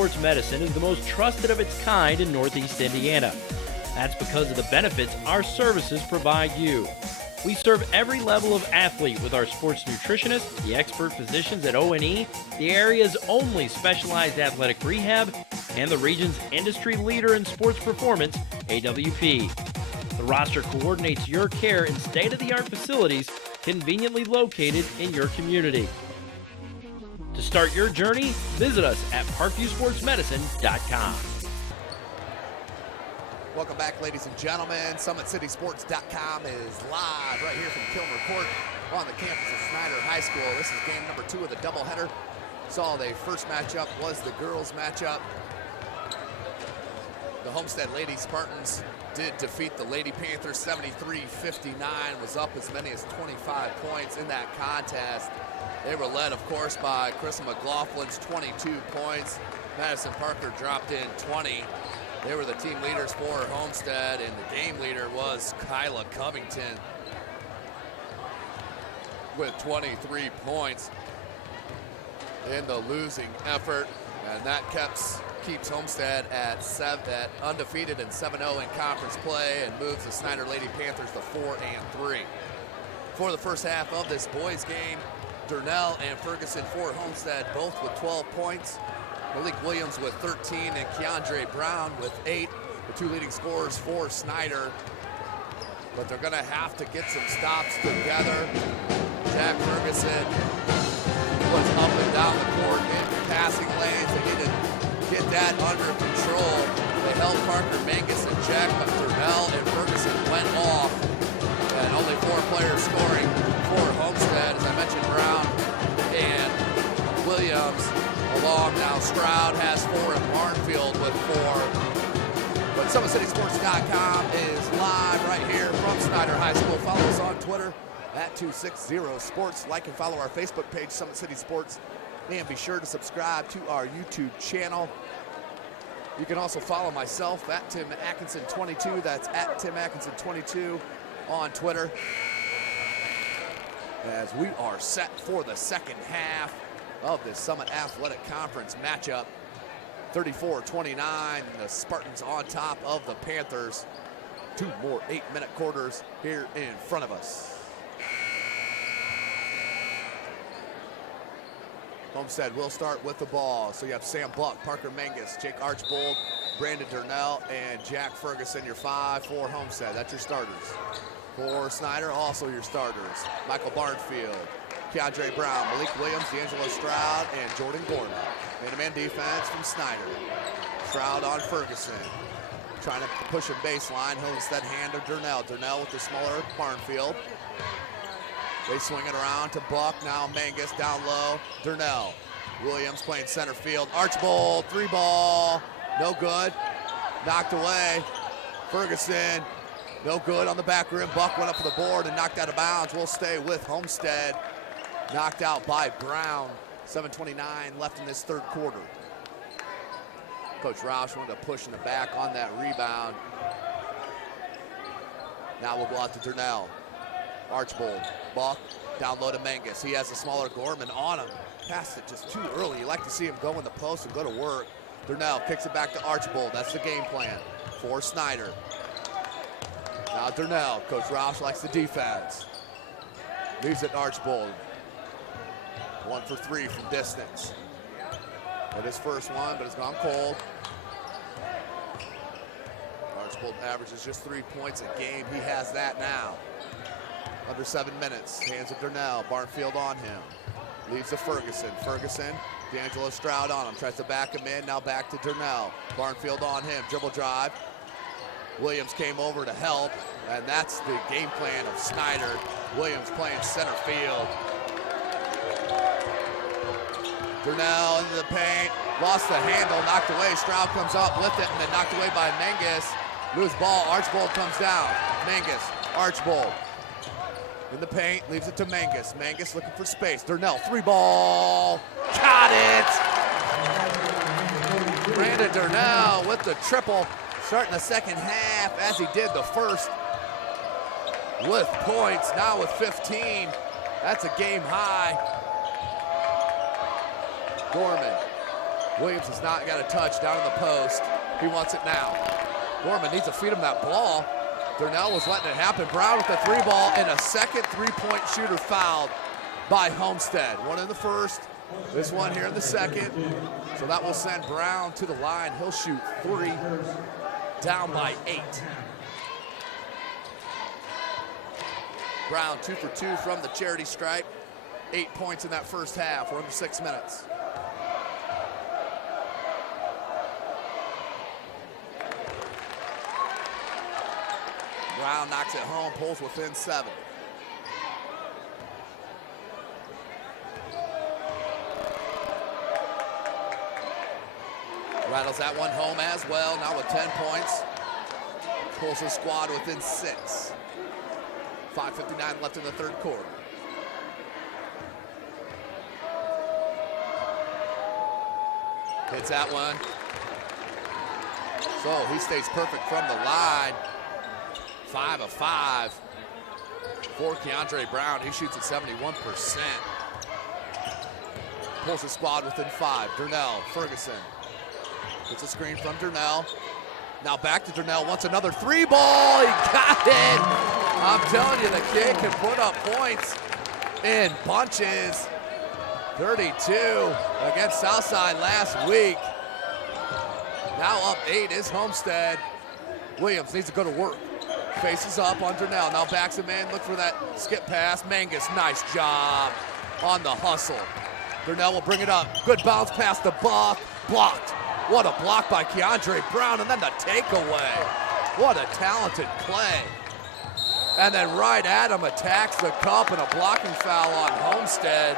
Sports Medicine is the most trusted of its kind in Northeast Indiana. That's because of the benefits our services provide you. We serve every level of athlete with our sports nutritionists, the expert physicians at O&E, the area's only specialized athletic rehab, and the region's industry leader in sports performance, AWP. The roster coordinates your care in state-of-the-art facilities conveniently located in your community. To start your journey, visit us at parkviewsportsmedicine.com. Welcome back, ladies and gentlemen. SummitCitySports.com is live right here from Kilmer Court on the campus of Snider High School. This is game number 2 of the doubleheader. Saw the first matchup was the girls matchup. The Homestead Lady Spartans did defeat the Lady Panthers 73-59, was up as many as 25 points in that contest. They were led, of course, by Krista McLaughlin's 22 points. Madison Parker dropped in 20. They were the team leaders for Homestead, and the game leader was Kyla Covington with 23 points in the losing effort, and that keeps Homestead at undefeated and 7-0 in conference play and moves the Snider Lady Panthers to 4-3. For the first half of this boys game, Durnell and Ferguson for Homestead, both with 12 points. Malik Williams with 13 and Keandre Brown with 8, the two leading scorers for Snider. But they're gonna have to get some stops together. Jack Ferguson was up and down the court in passing lanes. They need to get that under control. They held Parker Mangus and Jack, but Durnell and Ferguson went off. And only 4 players scoring for Homestead. As I mentioned, Brown and Williams along. Now Stroud has 4 and Barnfield with 4. But SummitCitySports.com is live right here from Snider High School. Follow us on Twitter at 260sports. Like and follow our Facebook page, Summit City Sports. And be sure to subscribe to our YouTube channel. You can also follow myself at Tim Atkinson 22. That's at Tim Atkinson 22 on Twitter. As we are set for the second half of the Summit Athletic Conference matchup. 34-29, the Spartans on top of the Panthers. 2 more 8-minute quarters here in front of us. Homestead will start with the ball. So you have Sam Buck, Parker Mangus, Jake Archbold, Brandon Durnell, and Jack Ferguson, your 5 for Homestead. That's your starters. For Snider, also your starters. Michael Barnfield, Keandre Brown, Malik Williams, D'Angelo Stroud, and Jordan Gorman. Man-to-man defense from Snider. Stroud on Ferguson. Trying to push a baseline. He'll instead hand to Durnell. Durnell with the smaller Barnfield. They swing it around to Buck. Now Mangus down low. Durnell. Williams playing center field. Archbold, 3-ball. No good. Knocked away. Ferguson. No good on the back rim. Buck went up for the board and knocked out of bounds. We'll stay with Homestead. Knocked out by Brown. 7:29 left in this third quarter. Coach Roush wanted to push in the back on that rebound. Now we'll go out to Durnell. Archbold, Buck, down low to Mangus. He has a smaller Gorman on him. Passed it just too early. You like to see him go in the post and go to work. Durnell kicks it back to Archbold. That's the game plan for Snider. Now Durnell, Coach Roush likes the defense. Leaves it to Archbold. 1 for 3 from distance. That is first one, but it's gone cold. Archbold averages just 3 points a game. He has that now. Under 7 minutes. Hands it to Durnell. Barnfield on him. Leaves to Ferguson. Ferguson, D'Angelo Stroud on him. Tries to back him in. Now back to Durnell. Barnfield on him. Dribble drive. Williams came over to help, and that's the game plan of Snider. Williams playing center field. Durnell into the paint, lost the handle, knocked away. Stroud comes up with it, and then knocked away by Mangus. Loose ball, Archbold comes down. Mangus, Archbold. In the paint, leaves it to Mangus. Mangus looking for space. Durnell, 3-ball, got it! Brandon Durnell with the triple, starting the second half as he did the first with points, now with 15. That's a game high. Gorman Williams has not got a touch down in the post. He wants it now. Gorman needs to feed him that ball. Darnell was letting it happen. Brown with the 3 ball and a second 3-point shooter fouled by Homestead. One in the first, this one here in the second. So that will send Brown to the line. He'll shoot 3, down by 8. Brown 2 for 2 from the charity stripe. 8 points in that first half. We're under 6 minutes. Brown knocks it home, pulls within 7. Rattles that one home as well, now with 10 points. Pulls his squad within 6. 5:59 left in the third quarter. Hits that one. So he stays perfect from the line. 5 of 5 for Keandre Brown. He shoots at 71%. Pulls his squad within 5. Darnell, Ferguson. Gets a screen from Darnell. Now back to Darnell. Wants another 3 ball. He got it. I'm telling you, the kid can put up points in bunches. 32 against Southside last week. Now up 8 is Homestead. Williams needs to go to work. Faces up on Darnell. Now backs him in. Look for that skip pass. Mangus, nice job on the hustle. Darnell will bring it up. Good bounce pass to Buck. Blocked. What a block by Keandre Brown. And then the takeaway. What a talented play. And then right at him attacks the cup and a blocking foul on Homestead.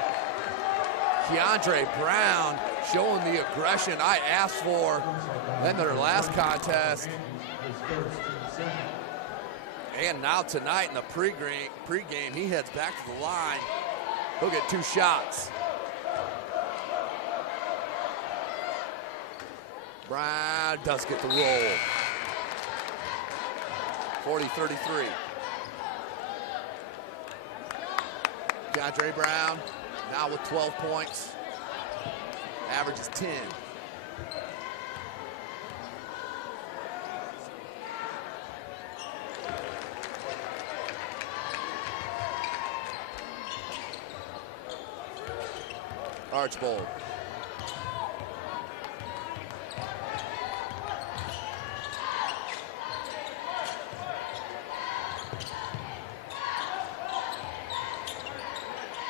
Keandre Brown showing the aggression I asked for in their last contest. And now tonight in the pregame, he heads back to the line. He'll get 2 shots. Brown does get the roll. 40-33. Keandre Brown now with 12 points. Average is 10. Archbold.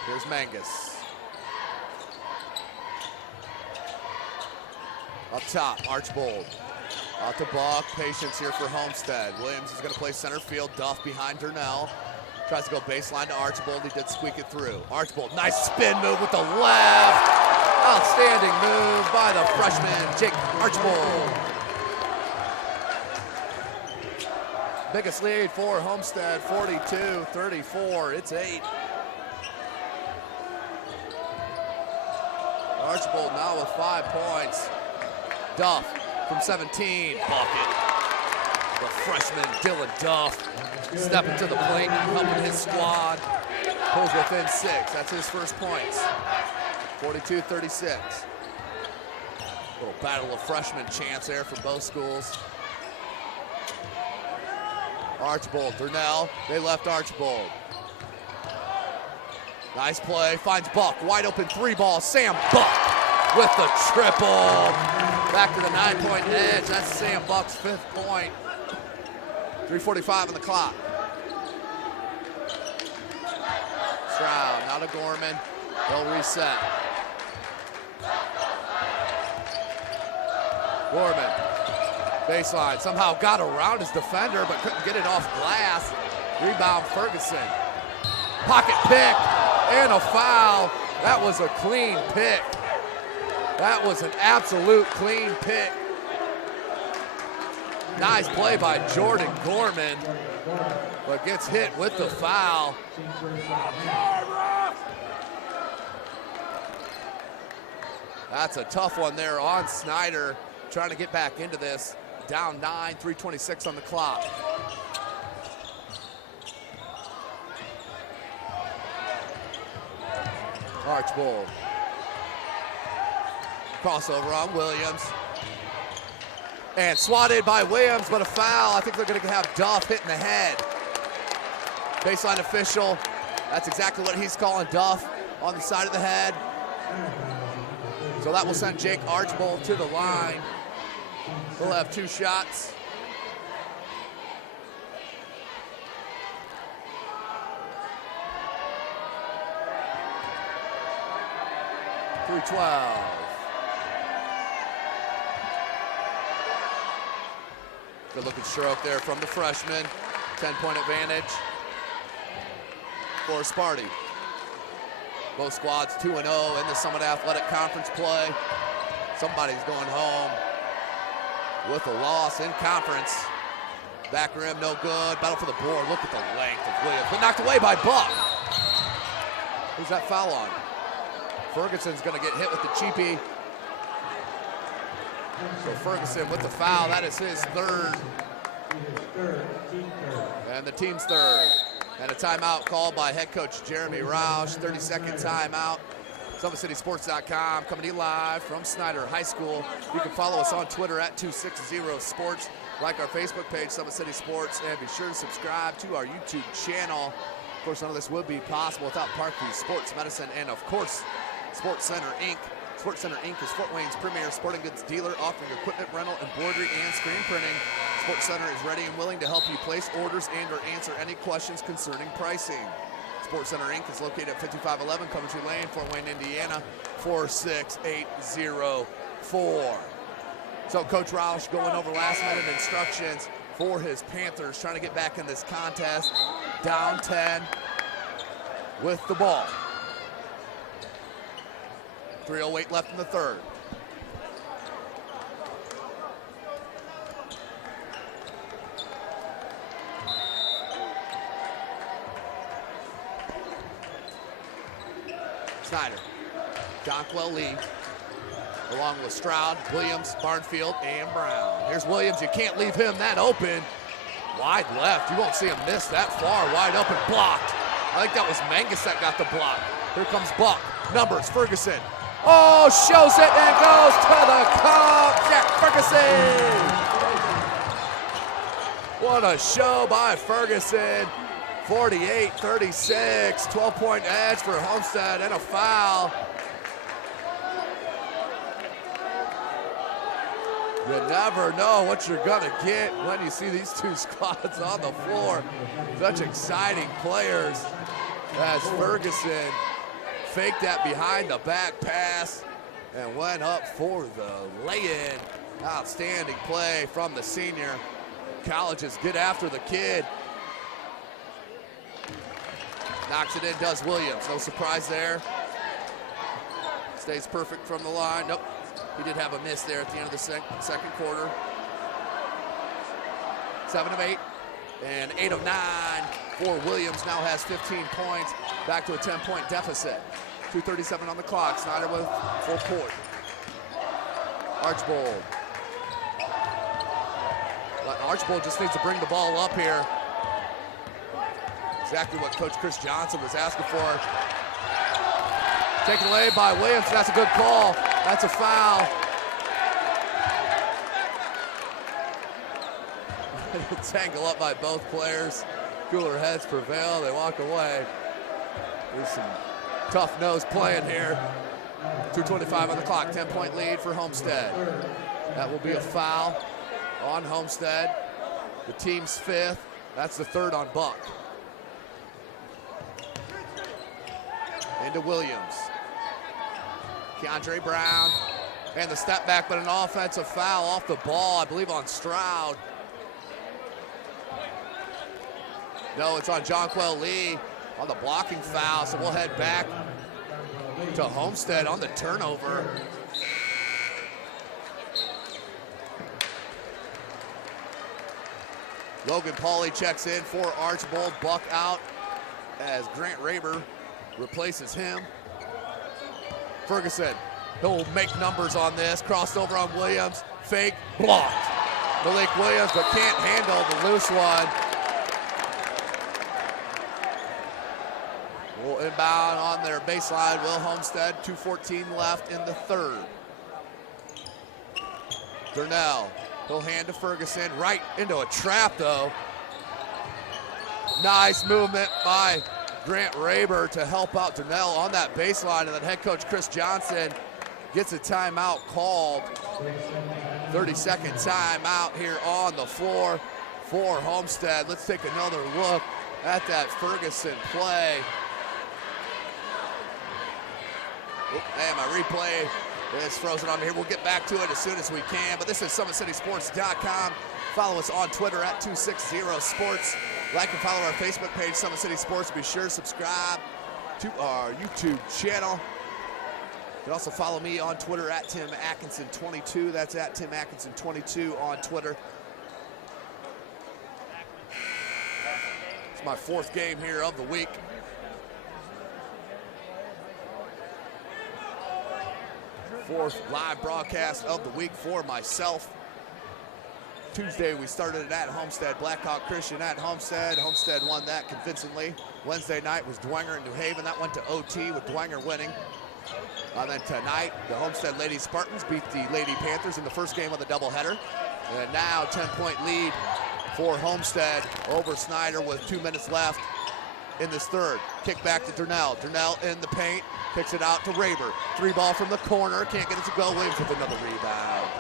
Here's Mangus. Up top, Archbold. Out to Buck, patience here for Homestead. Williams is gonna play center field. Duff behind Darnell. Tries to go baseline to Archbold. He did squeak it through. Archbold, nice spin move with the left. Outstanding move by the freshman, Jake Archbold. Biggest lead for Homestead, 42-34. It's 8. Archbold now with 5 points. Duff from 17, bucket. The freshman, Dylan Duff, stepping to the plate, helping his squad. Pulls within 6, that's his first points. 42-36. Little battle of freshmen chance there for both schools. Archbold, Darnell, they left Archbold. Nice play, finds Buck, wide open 3 ball, Sam Buck with the triple. Back to the 9-point edge, that's Sam Buck's 5th point. 3:45 on the clock. Stroud, now to Gorman, they'll reset. Gorman, baseline, somehow got around his defender, but couldn't get it off glass. Rebound, Ferguson. Pocket pick, and a foul. That was a clean pick. That was an absolute clean pick. Nice play by Jordan Gorman, but gets hit with the foul. That's a tough one there on Snider, trying to get back into this. Down 9, 3:26 on the clock. Archbold. Crossover on Williams. And swatted by Williams, but a foul. I think they're going to have Duff hitting the head. Baseline official, that's exactly what he's calling, Duff on the side of the head. So that will send Jake Archbold to the line. He'll have 2 shots. .312. Good looking stroke there from the freshman. 10-point advantage for Sparty. Both squads 2-0 in the Summit Athletic Conference play. Somebody's going home with a loss in conference. Back rim, no good. Battle for the board. Look at the length of Williams. But knocked away by Buck. Who's that foul on? Ferguson's going to get hit with the cheapie. So Ferguson with the foul. That is his third. And the team's third. And a timeout called by head coach Jeremy Roush. 30-second timeout. SummitCitySports.com coming to you live from Snider High School. You can follow us on Twitter at 260sports. Like our Facebook page, Summit City Sports, and be sure to subscribe to our YouTube channel. Of course, none of this would be possible without Parkview Sports Medicine and, of course, Sports Center Inc. Sports Center Inc. is Fort Wayne's premier sporting goods dealer, offering equipment rental, embroidery, and screen printing. Sports Center is ready and willing to help you place orders and or answer any questions concerning pricing. Sports Center Inc. is located at 5511 Coventry Lane, Fort Wayne, Indiana, 46804. So Coach Roush going over last-minute instructions for his Panthers, trying to get back in this contest. Down 10 with the ball. 3:08 left in the third. Snider, Jonquel Lee, along with Stroud, Williams, Barnfield, and Brown. Here's Williams. You can't leave him that open. Wide left. You won't see him miss that far. Wide open, blocked. I think that was Mangus that got the block. Here comes Buck. Numbers, Ferguson. Oh, shows it and goes to the cup. Jack Ferguson. What a show by Ferguson. 48-36, 12-point edge for Homestead and a foul. You never know what you're gonna get when you see these two squads on the floor. Such exciting players as Ferguson faked that behind the back pass and went up for the lay-in. Outstanding play from the senior. Colleges get after the kid. Knocks it in, does Williams. No surprise there. Stays perfect from the line. Nope, he did have a miss there at the end of the second quarter. 7 of 8 and 8 of 9 for Williams. Now has 15 points. Back to a 10-point deficit. 2:37 on the clock. Snider with full court. Archbold. Archbold just needs to bring the ball up here. Exactly what Coach Chris Johnson was asking for. Taken away by Williams. That's a good call. That's a foul. Tangle up by both players. Cooler heads prevail. They walk away. There's some tough nose playing here. 2:25 on the clock. 10-point lead for Homestead. That will be a foul on Homestead. The team's fifth. That's the third on Buck. Into Williams. Keandre Brown. And the step back, but an offensive foul off the ball, I believe on Stroud. No, it's on Jonquel Lee on the blocking foul, so we'll head back to Homestead on the turnover. Logan Pauly checks in for Archbold. Buck out as Grant Raber replaces him. Ferguson, he'll make numbers on this. Crossed over on Williams. Fake, blocked. Malik Williams, but can't handle the loose one. Will inbound on their baseline. Will Homestead, 2:14 left in the third. Durnell, he'll hand to Ferguson, right into a trap though. Nice movement by Grant Raber to help out Durnell on that baseline, and then head coach Chris Johnson gets a timeout called. 30-second timeout here on the floor for Homestead. Let's take another look at that Ferguson play. And my replay is frozen on here. We'll get back to it as soon as we can, but this is SummitCitySports.com. Follow us on Twitter at 260sports. Like and follow our Facebook page, Summit City Sports. Be sure to subscribe to our YouTube channel. You can also follow me on Twitter at Tim Atkinson22. That's at Tim Atkinson22 on Twitter. It's my 4th game here of the week. Fourth live broadcast of the week for myself. Tuesday we started it at Homestead, Blackhawk Christian at Homestead. Homestead won that convincingly. Wednesday night was Dwenger and New Haven. That went to OT with Dwenger winning. And then tonight, the Homestead Lady Spartans beat the Lady Panthers in the first game of the doubleheader. And now 10-point lead for Homestead over Snider with 2 minutes left in this third. Kick back to Durnell. Durnell in the paint, kicks it out to Raber. 3-ball from the corner, can't get it to go. Williams with another rebound.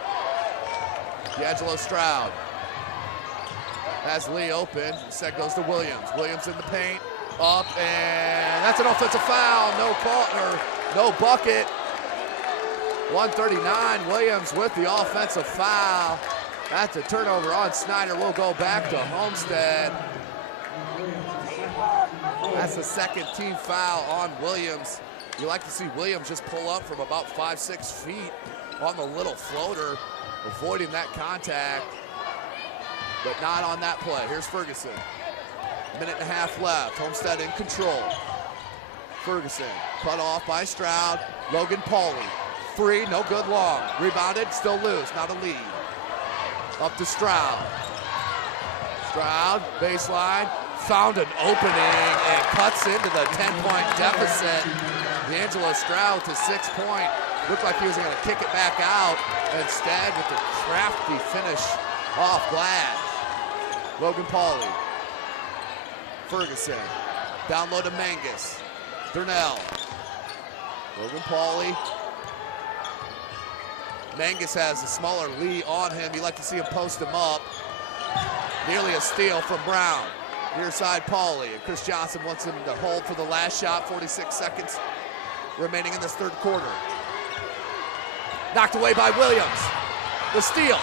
D'Angelo Stroud has Lee open. Set goes to Williams. Williams in the paint, up, and that's an offensive foul. No call, or no bucket. 139, Williams with the offensive foul. That's a turnover on Snider. We'll go back to Homestead. That's the second team foul on Williams. You like to see Williams just pull up from about 5-6 feet on the little floater, avoiding that contact, but not on that play. Here's Ferguson. Minute and a half left. Homestead in control. Ferguson cut off by Stroud. Logan Pauly. 3, no good long. Rebounded, still loose, not a lead. Up to Stroud. Stroud, baseline, found an opening and cuts into the 10-point deficit. D'Angelo Stroud to 6 point. Looked like he was going to kick it back out. Instead, with the crafty finish off glass. Logan Pauly. Ferguson. Down low to Mangus. Durnell. Logan Pauly. Mangus has a smaller Lee on him. You like to see him post him up. Nearly a steal from Brown. Near side Pauly. And Chris Johnson wants him to hold for the last shot. 46 seconds remaining in this third quarter. Knocked away by Williams. The steal.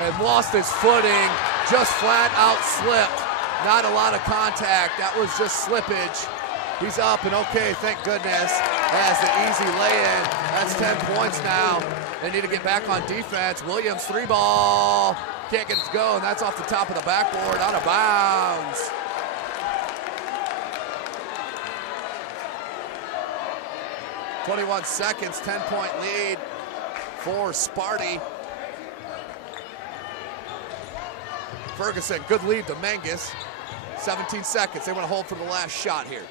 And lost his footing. Just flat out slipped. Not a lot of contact. That was just slippage. He's up and okay, thank goodness. That's the easy lay-in. That's 10 points now. They need to get back on defense. Williams, 3-ball. Can't get it to go, and that's off the top of the backboard, out of bounds. .21 seconds, 10-point lead for Sparty. Ferguson, good lead to Mangus. 17 seconds, they want to hold for the last shot here.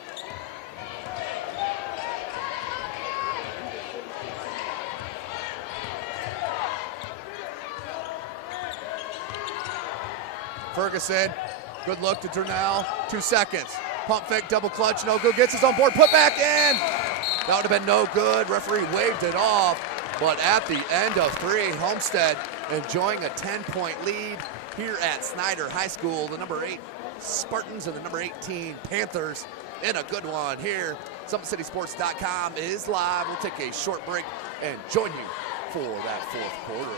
Ferguson, good look to Durnell, 2 seconds. Pump fake, double clutch, no good, gets his own board, put back in. That would have been no good, referee waved it off. But at the end of 3, Homestead enjoying a 10-point lead here at Snider High School. The number 8 Spartans and the number 18 Panthers in a good one here. SummitCitySports.com is live. We'll take a short break and join you for that fourth quarter.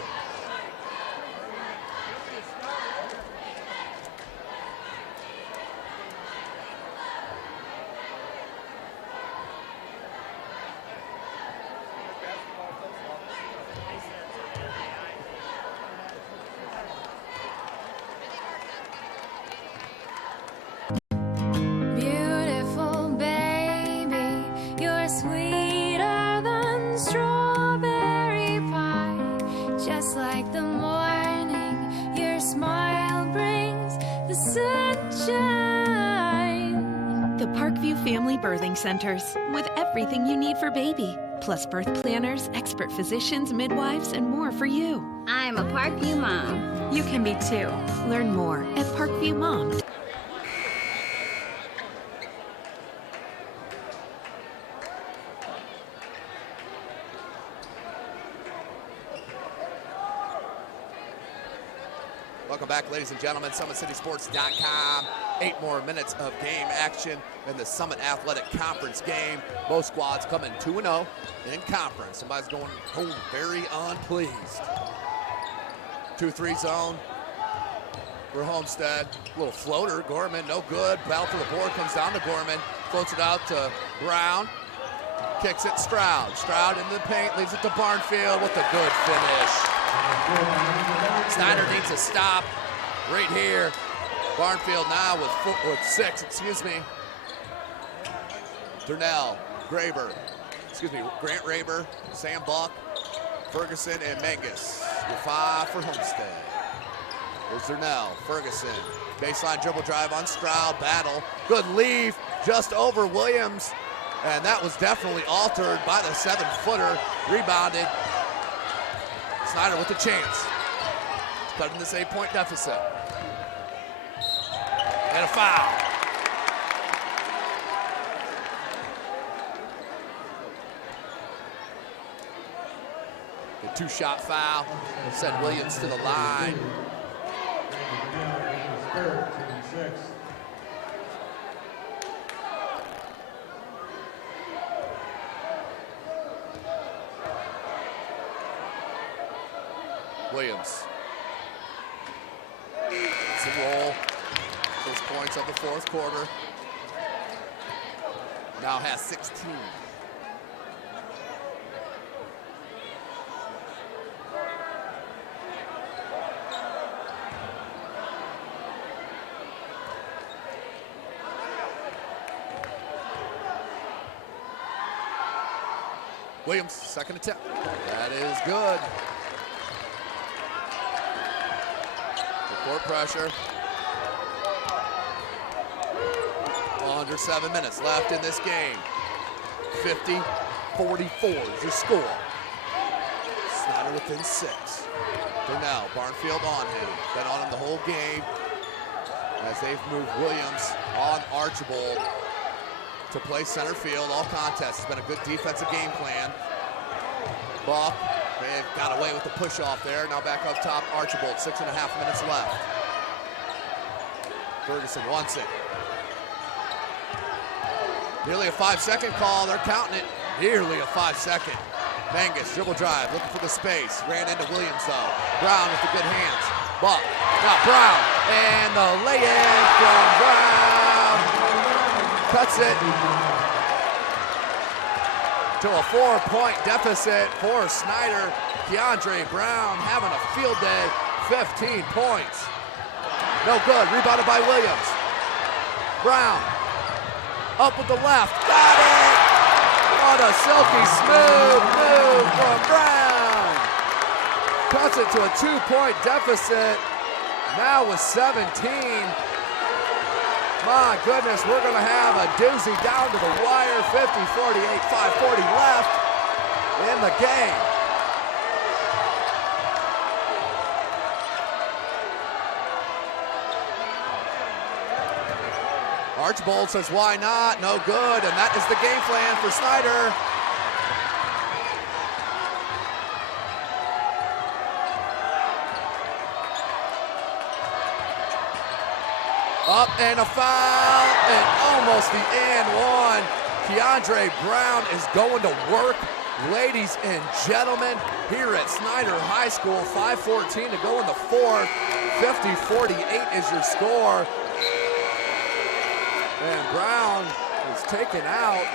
Family Birthing Centers, with everything you need for baby. plus birth planners, expert physicians, midwives, and more for you. I'm a Parkview mom. You can be too. Learn more at Parkview Mom. Welcome back, ladies and gentlemen. SummitCitySports.com. 8 more minutes of game action in the Summit Athletic Conference game. Both squads coming 2-0 in conference. Somebody's going home very unpleased. 2-3 zone for Homestead. Little floater. Gorman, no good. Battle for the board comes down to Gorman. Floats it out to Brown. Kicks it Stroud. Stroud into the paint, leaves it to Barnfield with a good finish. Snider needs a stop right here. Barnfield now with 6, Durnell, Grant Raber, Sam Buck, Ferguson, and Mangus. Your 5 for Homestead. There's Durnell, Ferguson. Baseline dribble drive on Stroud, battle. Good leave just over Williams. And that was definitely altered by the 7-footer. Rebounded. Snider with a chance. Cutting this 8-point deficit. And a foul. The 2-shot foul will send Williams to the line. Williams. It's a roll. First points of the 4th quarter. Now has 16. Williams, second attempt. That is good. Court pressure. Under 7 minutes left in this game. 50-44 is your score. Snider within 6. Durnell, Barnfield on him. Been on him the whole game as they've moved Williams on Archibald to play center field all contests. It's been a good defensive game plan. Buck. They've got away with the push off there. Now back up top, Archibald, 6.5 minutes left. Ferguson wants it. Nearly a 5-second call, they're counting it. Nearly a 5-second. Mangus, dribble drive, looking for the space. Ran into Williams though. Brown with the good hands. Buck, now Brown, and the lay-in from Brown. Cuts it to a 4-point deficit for Snider. Keandre Brown having a field day, 15 points. No good, rebounded by Williams. Brown, up with the left, got it! What a silky smooth move from Brown. Cuts it to a 2-point deficit, now with 17. My goodness, we're going to have a doozy down to the wire. 50-48, 5:40 left in the game. Archibald says, why not? No good, and that is the game plan for Snider. Up and a foul, and almost the and one. Keandre Brown is going to work. Ladies and gentlemen, here at Snider High School, 5:14 to go in the 4th. 50-48 is your score. And Brown is taken out.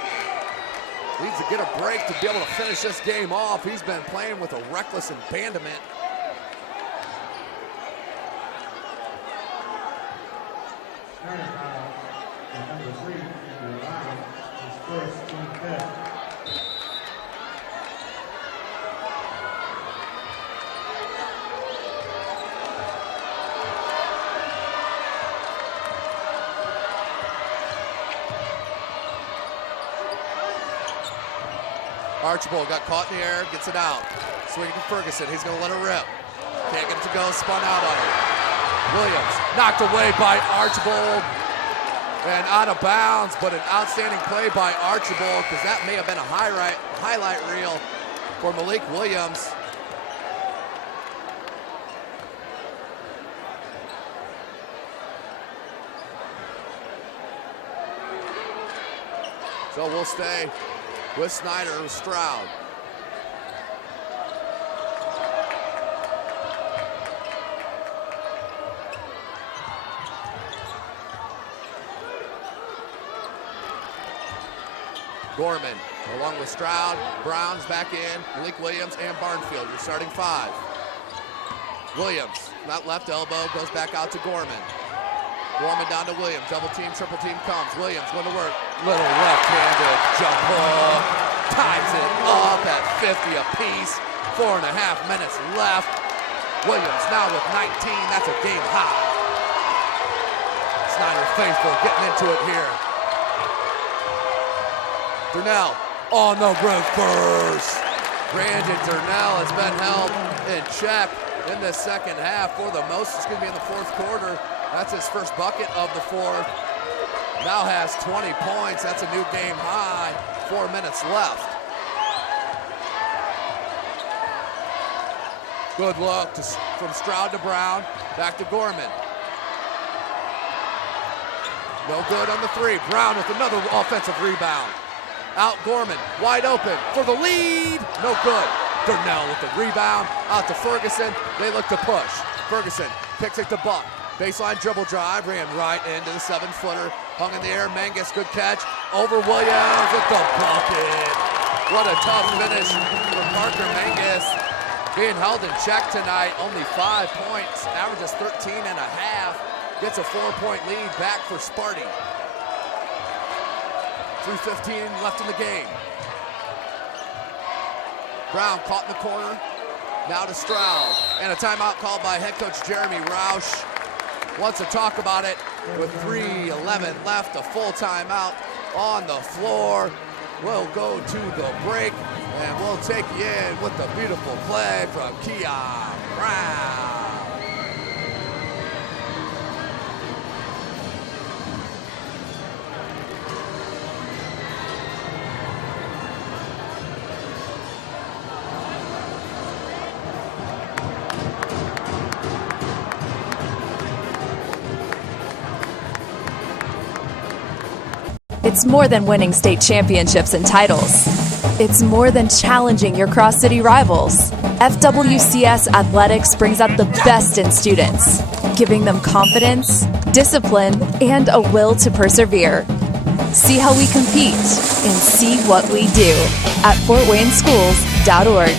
Needs to get a break to be able to finish this game off. He's been playing with a reckless abandonment. Archibald got caught in the air, gets it out. Swinging to Ferguson, he's gonna let it rip. Can't get it to go, spun out on him. Williams knocked away by Archibald and out of bounds, but an outstanding play by Archibald because that may have been a highlight reel for Malik Williams. So we'll stay with Snider and Stroud. Gorman along with Stroud, Brown's back in, Malik Williams and Barnfield, your starting five. Williams, that left elbow, goes back out to Gorman. Gorman down to Williams, double team, triple team comes. Williams going to work, little left-handed jump hook, ties it up at 50 apiece, 4.5 minutes left. Williams now with 19, that's a game high. Snider faithful getting into it here. Durnell on the reverse. Brandon Durnell has been held in check in the second half for the most. It's going to be in the fourth quarter. That's his first bucket of the fourth. Now has 20 points. That's a new game high. 4 minutes left. Good look from Stroud to Brown. Back to Gorman. No good on the three. Brown with another offensive rebound. Out Gorman, wide open for the lead. No good. Durnell with the rebound. Out to Ferguson. They look to push. Ferguson kicks it to Buck. Baseline dribble drive. Ran right into the 7-footer. Hung in the air. Mangus, good catch. Over Williams with the bucket. What a tough finish from Parker Mangus. Being held in check tonight. Only 5 points. Averages 13.5. Gets a 4-point lead back for Sparty. 3:15 left in the game. Brown caught in the corner. Now to Stroud. And a timeout called by head coach Jeremy Roush. Wants to talk about it with 3:11 left. A full timeout on the floor. We'll go to the break and we'll take you in with the beautiful play from Keon Brown. It's more than winning state championships and titles. It's more than challenging your cross-city rivals. FWCS Athletics brings out the best in students, giving them confidence, discipline, and a will to persevere. See how we compete and see what we do at FortWayneSchools.org.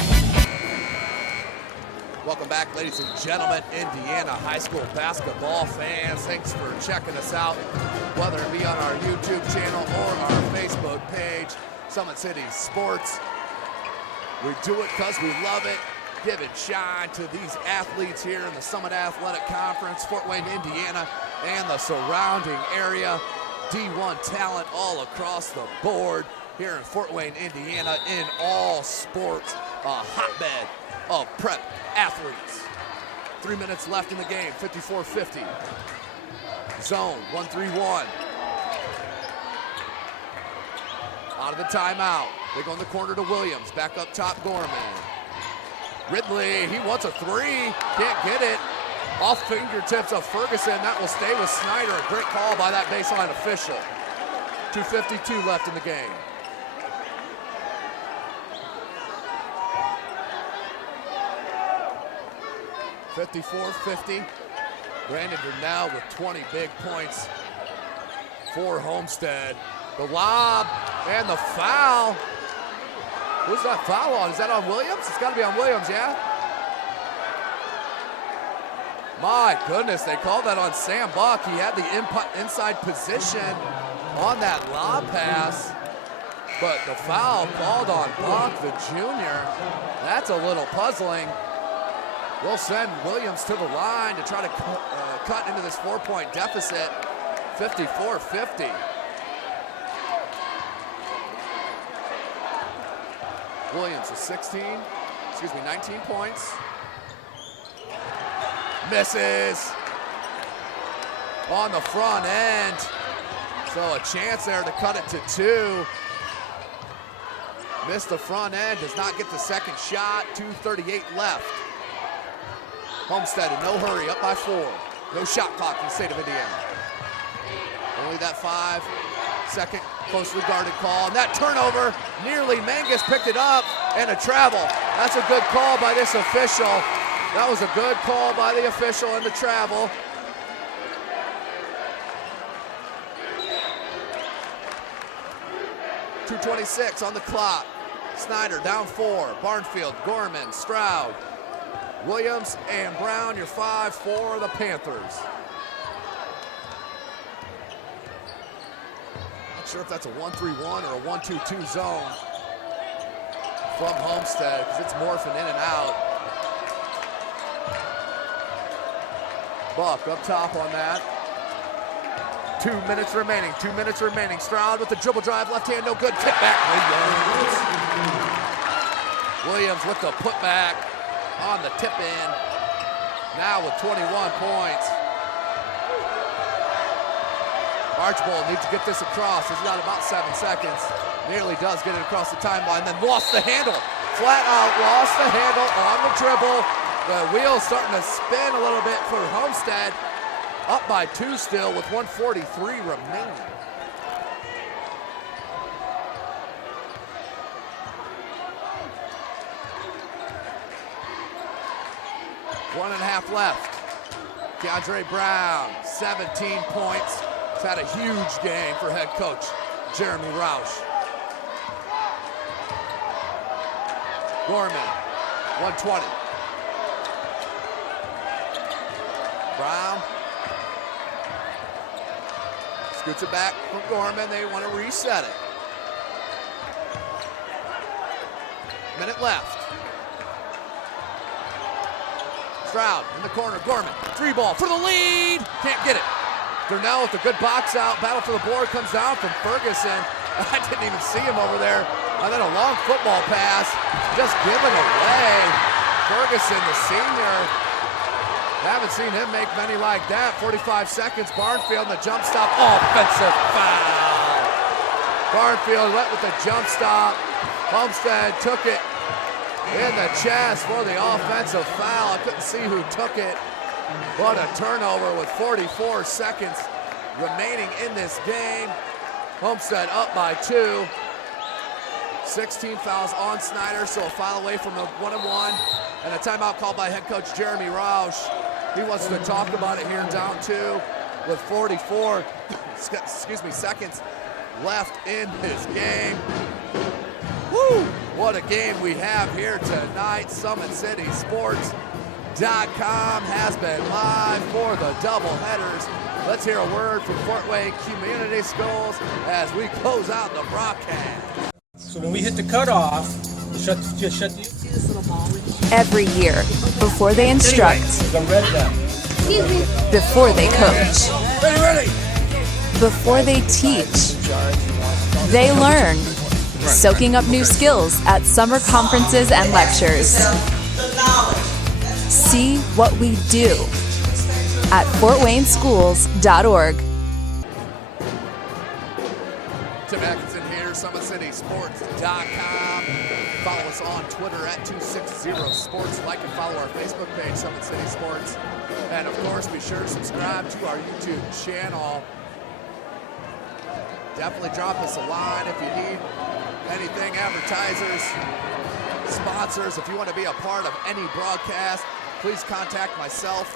Welcome back, ladies and gentlemen, Indiana high school basketball fans. Thanks for checking us out, whether it be on our YouTube channel or our Facebook page, Summit City Sports. We do it because we love it. Give it shine to these athletes here in the Summit Athletic Conference, Fort Wayne, Indiana, and the surrounding area. D1 talent all across the board here in Fort Wayne, Indiana, in all sports, a hotbed of prep athletes. 3 minutes left in the game, 54-50. Zone, 1-3-1. Out of the timeout. They go in the corner to Williams. Back up top, Gorman. Ridley, he wants a three. Can't get it. Off fingertips of Ferguson. That will stay with Snider. A great call by that baseline official. 2:52 left in the game. (54-50). Brandon Durnell with 20 big points for Homestead. The lob and the foul. Who's that foul on? Is that on Williams? It's got to be on Williams, yeah? My goodness, they called that on Sam Buck. He had the inside position on that lob pass, but the foul called on Buck, the junior. That's a little puzzling. We'll send Williams to the line to try to cut into this 4-point deficit, 54-50. Williams with 19 points. Misses on the front end. So a chance there to cut it to 2. Missed the front end, does not get the second shot. 2:38 left. Homestead in no hurry, up by 4. No shot clock in the state of Indiana. Only that 5-second closely guarded call. And that turnover, nearly Mangus picked it up, and a travel. That's a good call by this official. That was a good call by the official and the travel. .226 on the clock. Snider down 4. Barnfield, Gorman, Stroud, Williams, and Brown, your 5 for the Panthers. Not sure if that's a 1-3-1 or a 1-2-2 zone from Homestead, because it's morphing in and out. Buck up top on that. 2 minutes remaining, 2 minutes remaining. Stroud with the dribble drive, left hand, no good. Tip back, Williams with the putback on the tip in. Now with 21 points. Archibald needs to get this across. He's got about 7 seconds. Nearly does get it across the timeline, then lost the handle. Flat out lost the handle on the dribble. The wheels starting to spin a little bit for Homestead. Up by 2 still with 1:43 remaining. One and a half left. DeAndre Brown, 17 points. He's had a huge game for head coach Jeremy Roush. Gorman, 120. Brown scoots it back from Gorman. They want to reset it. Minute left. Stroud in the corner. Gorman, 3 ball for the lead. Can't get it. Darnell with a good box out. Battle for the board comes down from Ferguson. I didn't even see him over there. And then a long football pass just given away. Ferguson, the senior. Haven't seen him make many like that. 45 seconds. Barnfield in the jump stop. Offensive foul. Barnfield went with the jump stop. Homestead took it in the chest for the offensive foul. I couldn't see who took it. What a turnover with 44 seconds remaining in this game. Homestead up by 2. 16 fouls on Snider, so a foul away from a 1-and-1. And a timeout called by head coach Jeremy Roush. He wants to talk about it here, down 2 with 44 seconds left in his game. Woo! What a game we have here tonight. SummitCitySports.com has been live for the doubleheaders. Let's hear a word from Fort Wayne Community Schools as we close out the broadcast. So when we hit the cutoff, just shut the... Every year, before they instruct, before they coach, before they teach, they learn, soaking up new skills at summer conferences and lectures. See what we do at fortwayneschools.org. Tim Atkinson here, SummitCitySports.com. Follow us on Twitter at 260sports. Like and follow our Facebook page, Summit City Sports. And of course, be sure to subscribe to our YouTube channel. Definitely drop us a line if you need anything, advertisers, sponsors. If you want to be a part of any broadcast, please contact myself,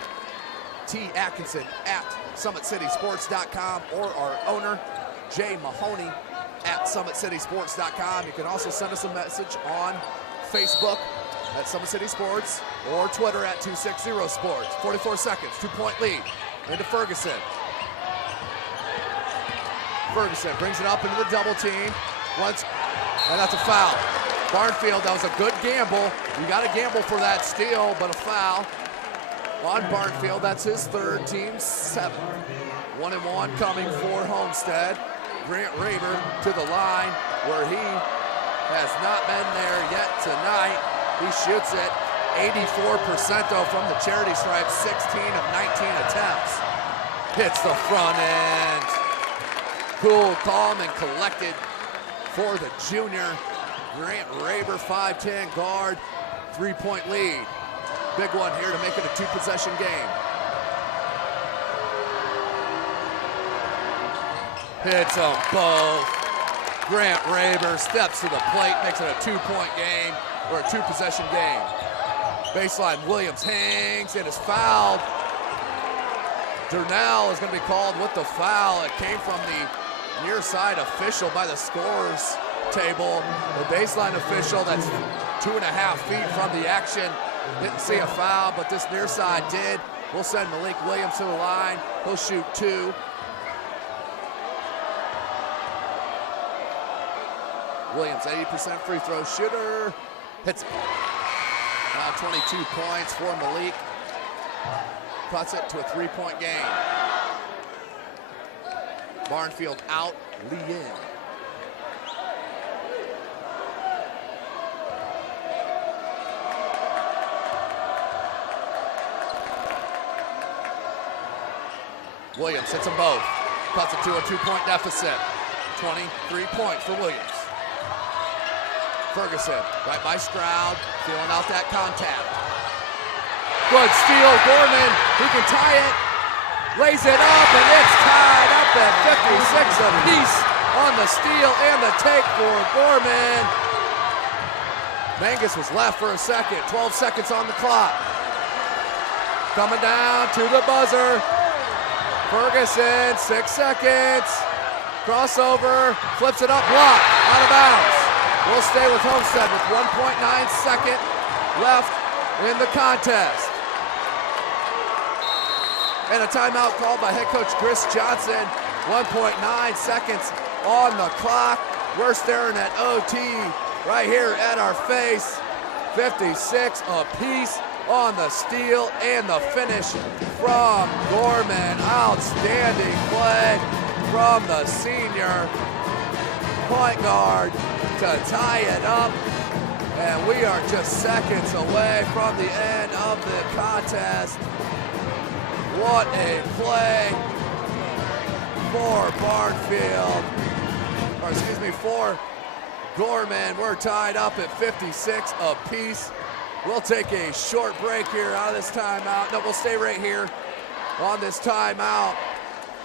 T. Atkinson, at SummitCitySports.com, or our owner, Jay Mahoney, at SummitCitySports.com. You can also send us a message on Facebook at Summit City Sports or Twitter at 260sports. 44 seconds, 2-point lead into Ferguson. Ferguson brings it up into the double team. Once, and that's a foul. Barnfield, that was a good gamble. You got to gamble for that steal, but a foul on Barnfield. That's his 3rd, team 7. 1-and-1 coming for Homestead. Grant Raber to the line where he has not been there yet tonight. He shoots it 84% though from the charity stripe, 16 of 19 attempts. Hits the front end. Cool, calm, and collected for the junior. Grant Raber, 5'10" guard, 3-point lead. Big one here to make it a 2-possession game. Hits them both. Grant Raber steps to the plate, makes it a 2-point game, or a 2-possession game. Baseline, Williams hangs and is fouled. Durnell is going to be called with the foul. It came from the near side official by the scores table. The baseline official that's 2.5 feet from the action didn't see a foul, but this near side did. We'll send Malik Williams to the line. He'll shoot 2. Williams, 80% free throw shooter, hits it. Now 22 points for Malik. Cuts it to a 3-point game. Barnfield out, Lee in. Williams hits them both. Cuts it to a 2-point deficit. 23 points for Williams. Ferguson, right by Stroud, feeling out that contact. Good steal, Gorman, he can tie it, lays it up, and it's tied up at 56 apiece on the steal and the take for Gorman. Mangus was left for a second, 12 seconds on the clock. Coming down to the buzzer. Ferguson, 6 seconds. Crossover, flips it up, blocked, out of bounds. We'll stay with Homestead with 1.9 second left in the contest. And a timeout called by head coach Chris Johnson. 1.9 seconds on the clock. We're staring at OT right here at our face. 56 apiece on the steal and the finish from Gorman. Outstanding play from the senior point guard to tie it up, and we are just seconds away from the end of the contest. What a play for Barnfield, or excuse me, for Gorman. We're tied up at 56 apiece. We'll take a short break here out of this timeout. No, we'll stay right here on this timeout.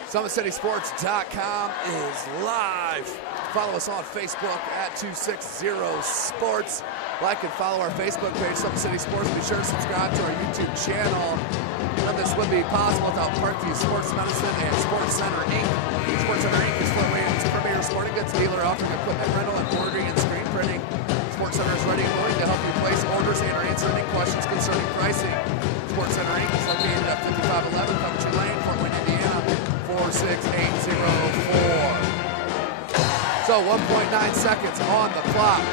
SummitCitySports.com is live. Follow us on Facebook at 260 Sports. Like and follow our Facebook page, Summit City Sports. Be sure to subscribe to our YouTube channel. None of this would be possible without Parkview Sports Medicine and Sports Center Inc. Sports Center Inc. is Fort Wayne's premier sporting goods dealer offering equipment rental, embroidery, and screen printing. Sports Center is ready and willing to help you place orders and answer any questions concerning pricing. Sports Center Inc. is located at 5511 Coventry Lane, Fort Wayne, Indiana, 46804. So 1.9 seconds on the clock.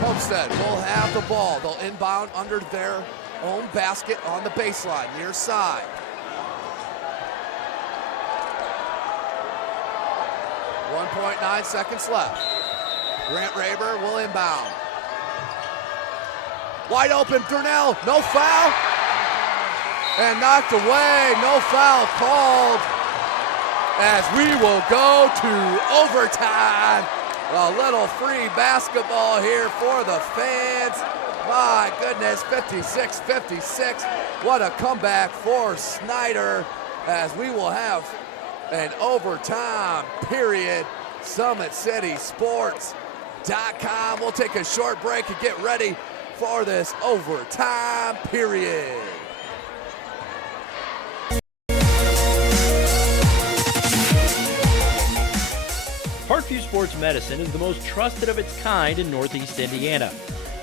Homestead will have the ball. They'll inbound under their own basket on the baseline, near side. .9 seconds left. Grant Raber will inbound. Wide open, Durnell, no foul. And knocked away, no foul called, as we will go to overtime. A little free basketball here for the fans. My goodness, 56-56. What a comeback for Snider, as we will have an overtime period. SummitCitySports.com. We'll take a short break and get ready for this overtime period. Parkview Sports Medicine is the most trusted of its kind in Northeast Indiana.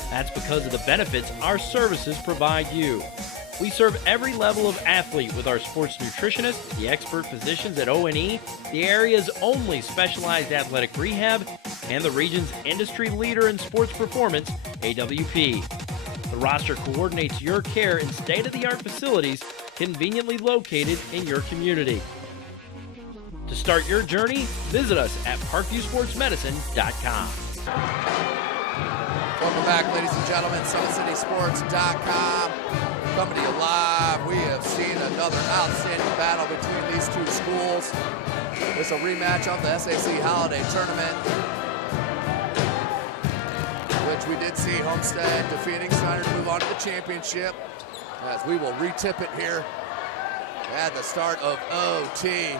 That's because of the benefits our services provide you. We serve every level of athlete with our sports nutritionists, the expert physicians at O&E, the area's only specialized athletic rehab, and the region's industry leader in sports performance, AWP. The roster coordinates your care in state-of-the-art facilities conveniently located in your community. To start your journey, visit us at parkviewsportsmedicine.com. Welcome back, ladies and gentlemen. SummitCitySports.com. Coming to you live. We have seen another outstanding battle between these two schools. It's a rematch of the SAC Holiday Tournament, which we did see Homestead defeating Snider to move on to the championship, as we will retip it here at the start of OT.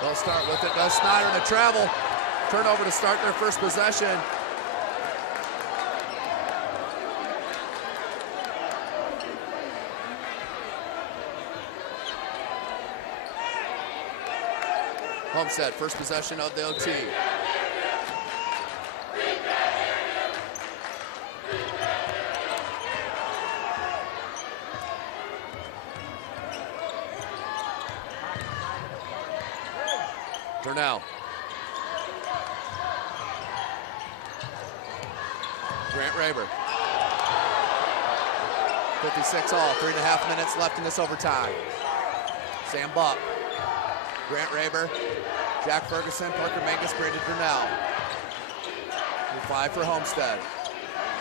They'll start with it. Does Snider to travel. Turnover to start their first possession. Homestead, first possession of the OT. Now. Grant Raber. 56 all, 3.5 minutes left in this overtime. Sam Buck. Grant Raber. Jack Ferguson, Parker Mangus, Brandon Durnell. 5 for Homestead.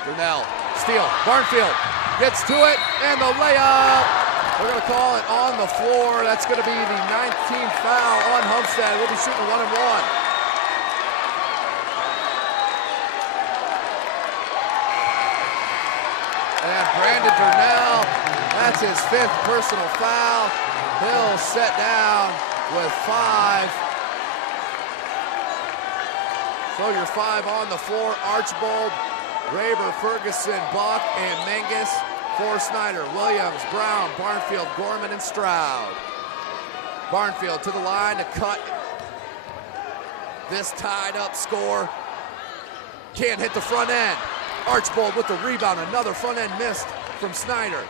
Durnell, steal, Barnfield gets to it, and the layup. We're going to call it on the floor. That's going to be the 19th foul on Homestead. We'll be shooting 1 and 1. And Brandon Durnell, that's his 5th personal foul. He'll set down with 5. So your 5 on the floor: Archbold, Raber, Ferguson, Buck, and Mangus. For Snider, Williams, Brown, Barnfield, Gorman, and Stroud. Barnfield to the line to cut this tied up score. Can't hit the front end. Archbold with the rebound, another front end missed from Snider.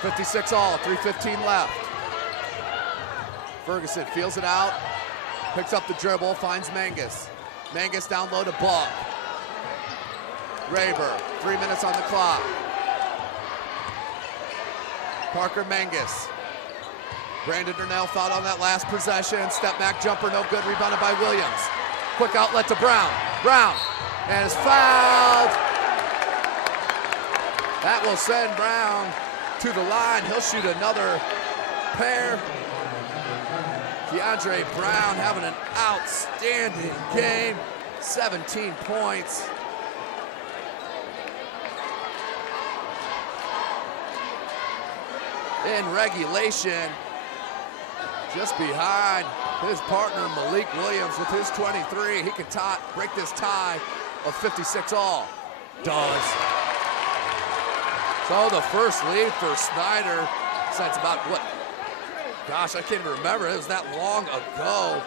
56 all, 3:15 left. Ferguson feels it out, picks up the dribble, finds Mangus. Mangus down low to Buck. Raber, 3 minutes on the clock. Parker Mangus. Brandon Durnell fouled on that last possession. Step back jumper, no good, rebounded by Williams. Quick outlet to Brown. Brown, and is fouled. That will send Brown to the line. He'll shoot another pair. Keandre Brown having an outstanding game. 17 points. In regulation, just behind his partner Malik Williams with his 23. He can break this tie of 56 all. Does. So the first lead for Snider since about what? Gosh, I can't even remember. It was that long ago.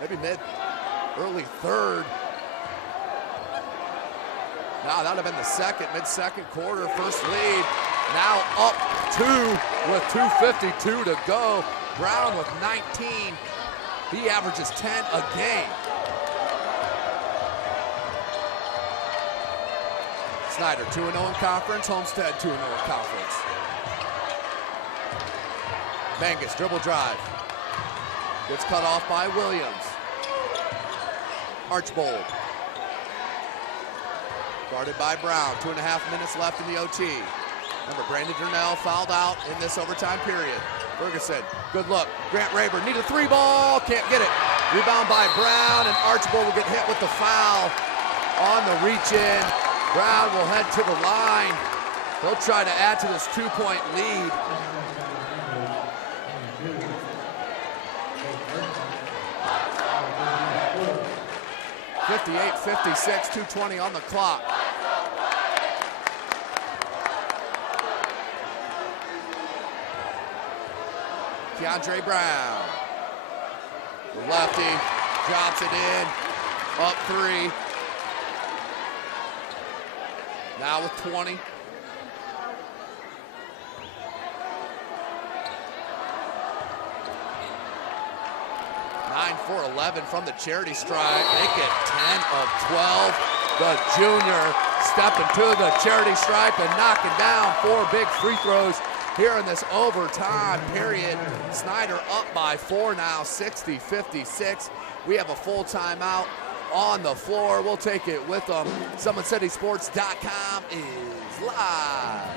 Maybe early third. Now that would have been the mid-second quarter, first lead. Now up 2 with 2:52 to go. Brown with 19. He averages 10 a game. Snider 2-0 in conference. Homestead 2-0 in conference. Mangus, dribble drive. Gets cut off by Williams. Archbold. Guarded by Brown. 2.5 minutes left in the OT. Remember, Brandon Durnell fouled out in this overtime period. Ferguson, good look. Grant Raber need a 3-ball, can't get it. Rebound by Brown, and Archbold will get hit with the foul on the reach-in. Brown will head to the line. He'll try to add to this 2-point lead. (58-56), 2:20 on the clock. Keandre Brown, the lefty, drops it in, up 3. Now with 20. for 11 from the charity stripe. Make it 10 of 12. The junior stepping to the charity stripe and knocking down 4 big free throws here in this overtime period. Snider up by 4 now, 60-56. We have a full timeout on the floor. We'll take it with them. SummitCitySports.com is live.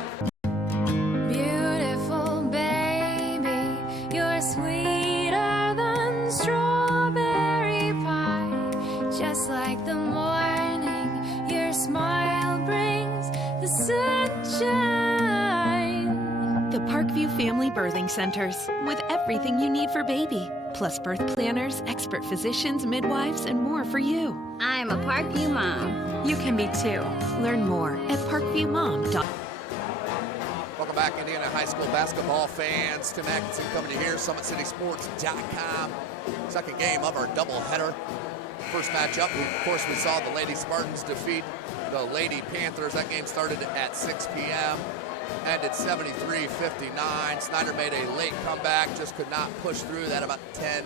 Beautiful baby, you're sweeter than strawberry pie. Just like the morning, your smile brings the sunshine. The Parkview Family Birthing Centers, with everything you need for baby, plus birth planners, expert physicians, midwives, and more for you. I'm a Parkview mom. You can be too. Learn more at parkviewmom.com. Welcome back, Indiana high school basketball fans. Tim Atkinson coming to here, SummitCitySports.com. Second game of our doubleheader. First matchup, of course, we saw the Lady Spartans defeat the Lady Panthers. That game started at 6 p.m. Ended 73-59. Snider made a late comeback, just could not push through that about 10,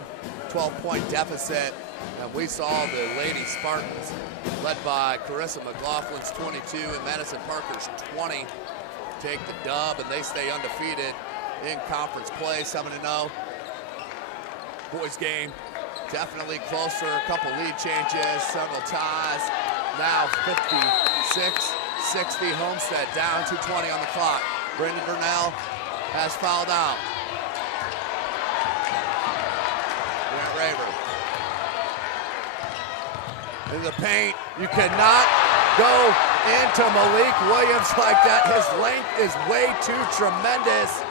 12-point deficit. And we saw the Lady Spartans, led by Carissa McLaughlin's 22 and Madison Parker's 20, take the dub, and they stay undefeated in conference play, 7-0. Boys game definitely closer, a couple lead changes, several ties. Now 56-60, Homestead down, 2:20 on the clock. Brandon Burnell has fouled out. Grant Raver in the paint. You cannot go into Malik Williams like that. His length is way too tremendous.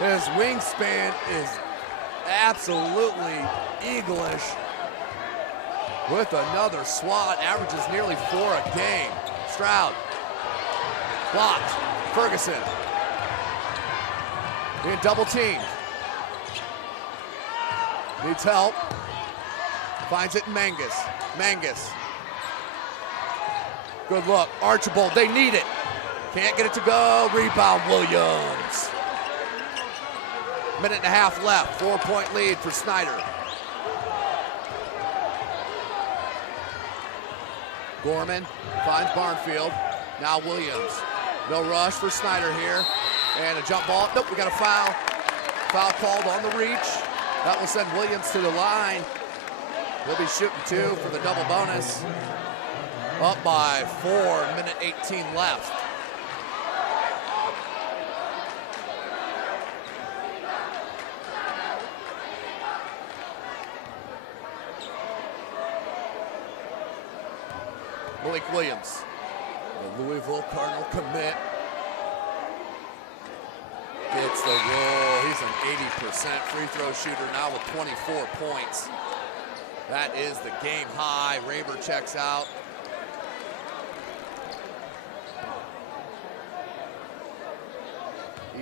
His wingspan is absolutely eaglish. With another swat, averages nearly 4 a game. Stroud blocked. Ferguson being double teamed. Needs help. Finds it in Mangus. Mangus. Good look. Archibald, they need it. Can't get it to go. Rebound Williams. Minute and a half left. 4-point lead for Snider. Gorman finds Barnfield. Now Williams. No rush for Snider here. And a jump ball. Nope, we got a foul. Foul called on the reach. That will send Williams to the line. He'll be shooting 2 for the double bonus. Up by 4, minute 18 left. Malik Williams, the Louisville Cardinal commit, gets the roll. He's an 80% free throw shooter now with 24 points. That is the game high. Raber checks out.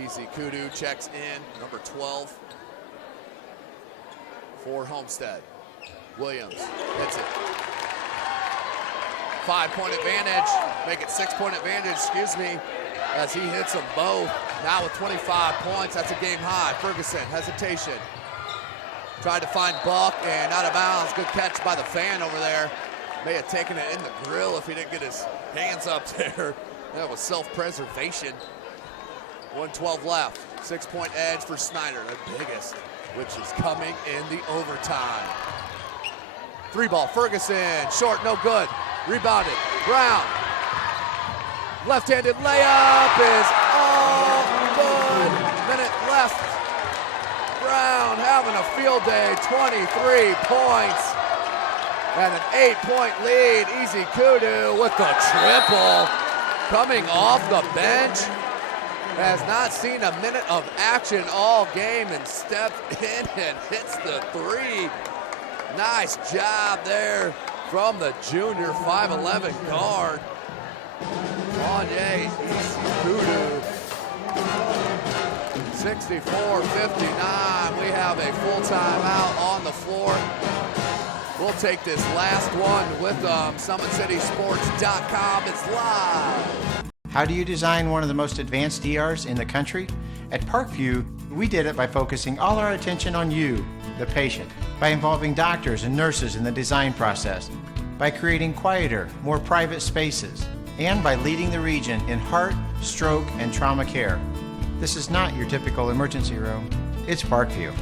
Easy Kudu checks in, number 12 for Homestead. Williams hits it. 5-point advantage, make it 6-point advantage, as he hits them both. Now with 25 points, that's a game high. Ferguson, hesitation. Tried to find Buck and out of bounds. Good catch by the fan over there. May have taken it in the grill if he didn't get his hands up there. That was self-preservation. 1:12 left. 6-point edge for Snider, the biggest, which is coming in the overtime. 3-ball, Ferguson, short, no good. Rebounded, Brown. Left-handed layup is all good. Minute left. Brown having a field day, 23 points. And an 8-point lead. Easy Kudu with the triple. Coming off the bench. Has not seen a minute of action all game and stepped in and hits the 3. Nice job there from the junior 5'11" guard. Kanye Kudu. 64-59. We have a full timeout on the floor. We'll take this last one with SummitCitySports.com. It's live. How do you design one of the most advanced DRs in the country? At Parkview, we did it by focusing all our attention on you, the patient, by involving doctors and nurses in the design process, by creating quieter, more private spaces, and by leading the region in heart, stroke, and trauma care. This is not your typical emergency room. It's Parkview.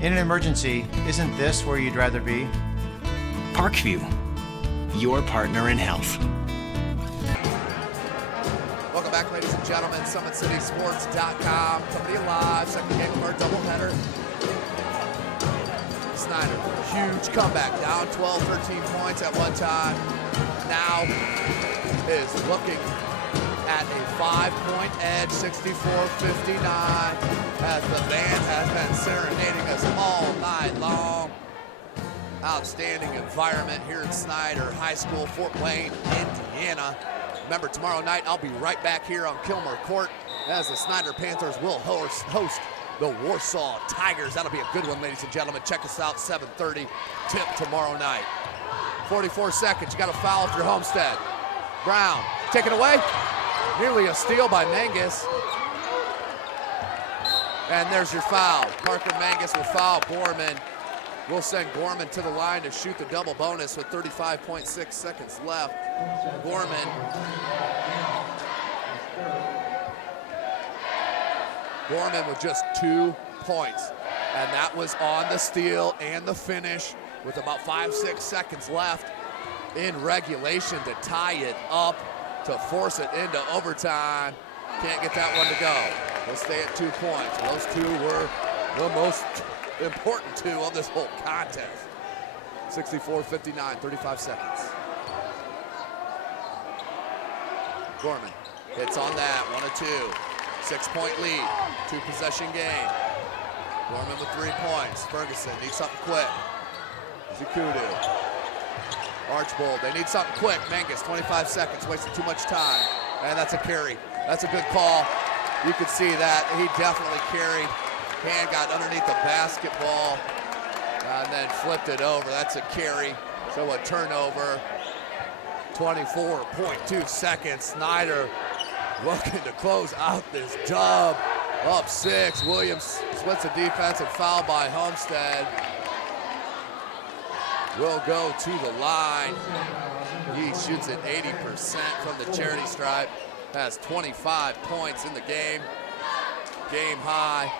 In an emergency, isn't this where you'd rather be? Parkview, your partner in health. Welcome back, ladies and gentlemen. SummitCitySports.com. Coming to you live. Second game of our doubleheader. Snider, huge comeback. Down 12, 13 points at one time. Now is looking at a 5-point edge, 64-59, as the band has been serenading us all night long. Outstanding environment here at Snider High School, Fort Wayne, Indiana. Remember, tomorrow night I'll be right back here on Kilmer Court as the Snider Panthers will host the Warsaw Tigers. That'll be a good one, ladies and gentlemen. Check us out, 7:30 tip tomorrow night. 44 seconds, you got a foul if you're Homestead. Brown, taken away. Nearly a steal by Mangus. And there's your foul. Parker Mangus will foul Gorman. We'll send Gorman to the line to shoot the double bonus with 35.6 seconds left. Gorman with just 2 points. And that was on the steal and the finish with about 5-6 seconds left in regulation to tie it up, to force it into overtime. Can't get that one to go. We'll stay at 2 points. Those two were the most important two of this whole contest. 64-59, 35 seconds. Gorman hits on that, 1 or 2. 6-point lead, 2-possession game. Gorman with 3 points. Ferguson needs something quick. Zakudu. Archbold, they need something quick. Mangus, 25 seconds, wasting too much time. And that's a carry. That's a good call. You could see that. He definitely carried. Hand got underneath the basketball and then flipped it over. That's a carry. So a turnover. 24.2 seconds. Snider looking to close out this dub. Up 6. Williams splits the defense and foul by Homestead. Will go to the line. He shoots at 80% from the charity stripe. Has 25 points in the game. Game high.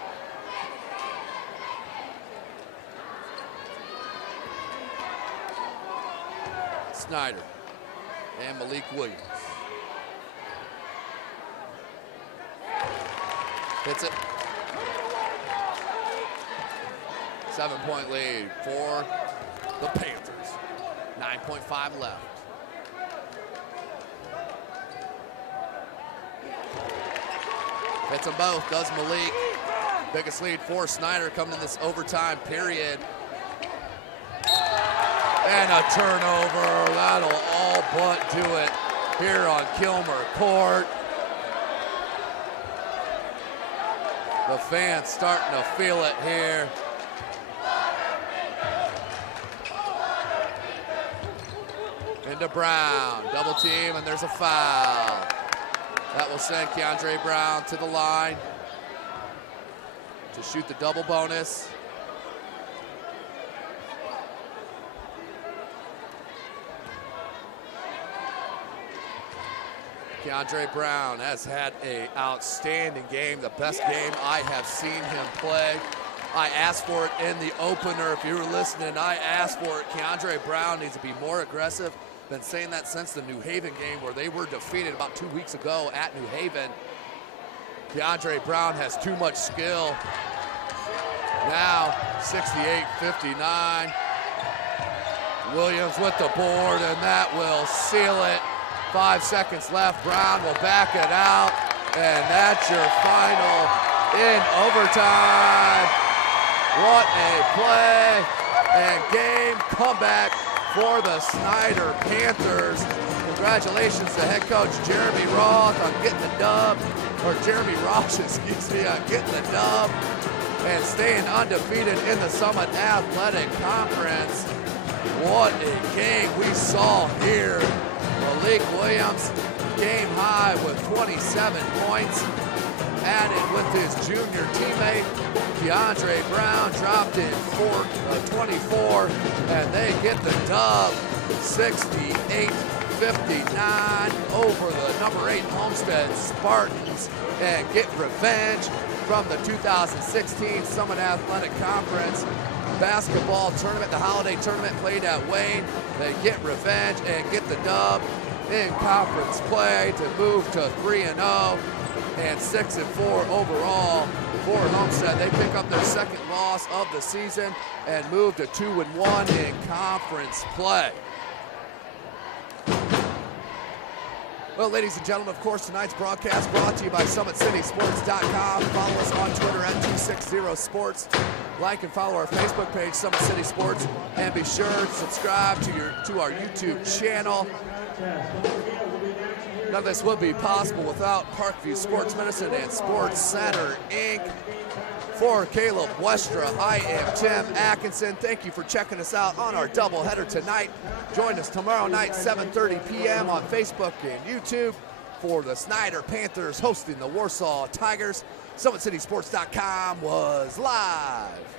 Snider and Malik Williams. Hits it. 7-point lead for the Panthers. 9.5 left. Hits them both, does Malik. Biggest lead for Snider coming in this overtime period. And a turnover, that'll all but do it here on Kilmer Court. The fans starting to feel it here. Into Brown, double team, and there's a foul. That will send Keandre Brown to the line to shoot the double bonus. Keandre Brown has had an outstanding game, the best game I have seen him play. I asked for it in the opener. If you were listening, I asked for it. Keandre Brown needs to be more aggressive. Been saying that since the New Haven game where they were defeated about 2 weeks ago at New Haven. Keandre Brown has too much skill. Now, 68-59. Williams with the board, and that will seal it. 5 seconds left. Brown will back it out, and that's your final in overtime. What a play and game comeback for the Snider Panthers. Congratulations to head coach Jeremy Roth on getting the dub, or Jeremy Ross, excuse me, on getting the dub and staying undefeated in the Summit Athletic Conference. What a game we saw here. Malik Williams game high with 27 points added with his junior teammate. DeAndre Brown dropped in 24, and they get the dub 68-59 over the number 8 Homestead Spartans and get revenge from the 2016 Summit Athletic Conference basketball tournament, the holiday tournament played at Wayne. They get revenge and get the dub in conference play to move to 3-0 and 6-4 overall for Homestead. They pick up their second loss of the season and move to 2-1 in conference play. Well, ladies and gentlemen, of course, tonight's broadcast brought to you by SummitCitySports.com. Follow us on Twitter at 260sports. Like and follow our Facebook page, Summit City Sports, and be sure to subscribe to our YouTube channel. None of this would be possible without Parkview Sports Medicine and Sports Center, Inc. For Caleb Westra, I am Tim Atkinson. Thank you for checking us out on our doubleheader tonight. Join us tomorrow night, 7:30 p.m. on Facebook and YouTube for the Snider Panthers hosting the Warsaw Tigers. SummitCitySports.com was live.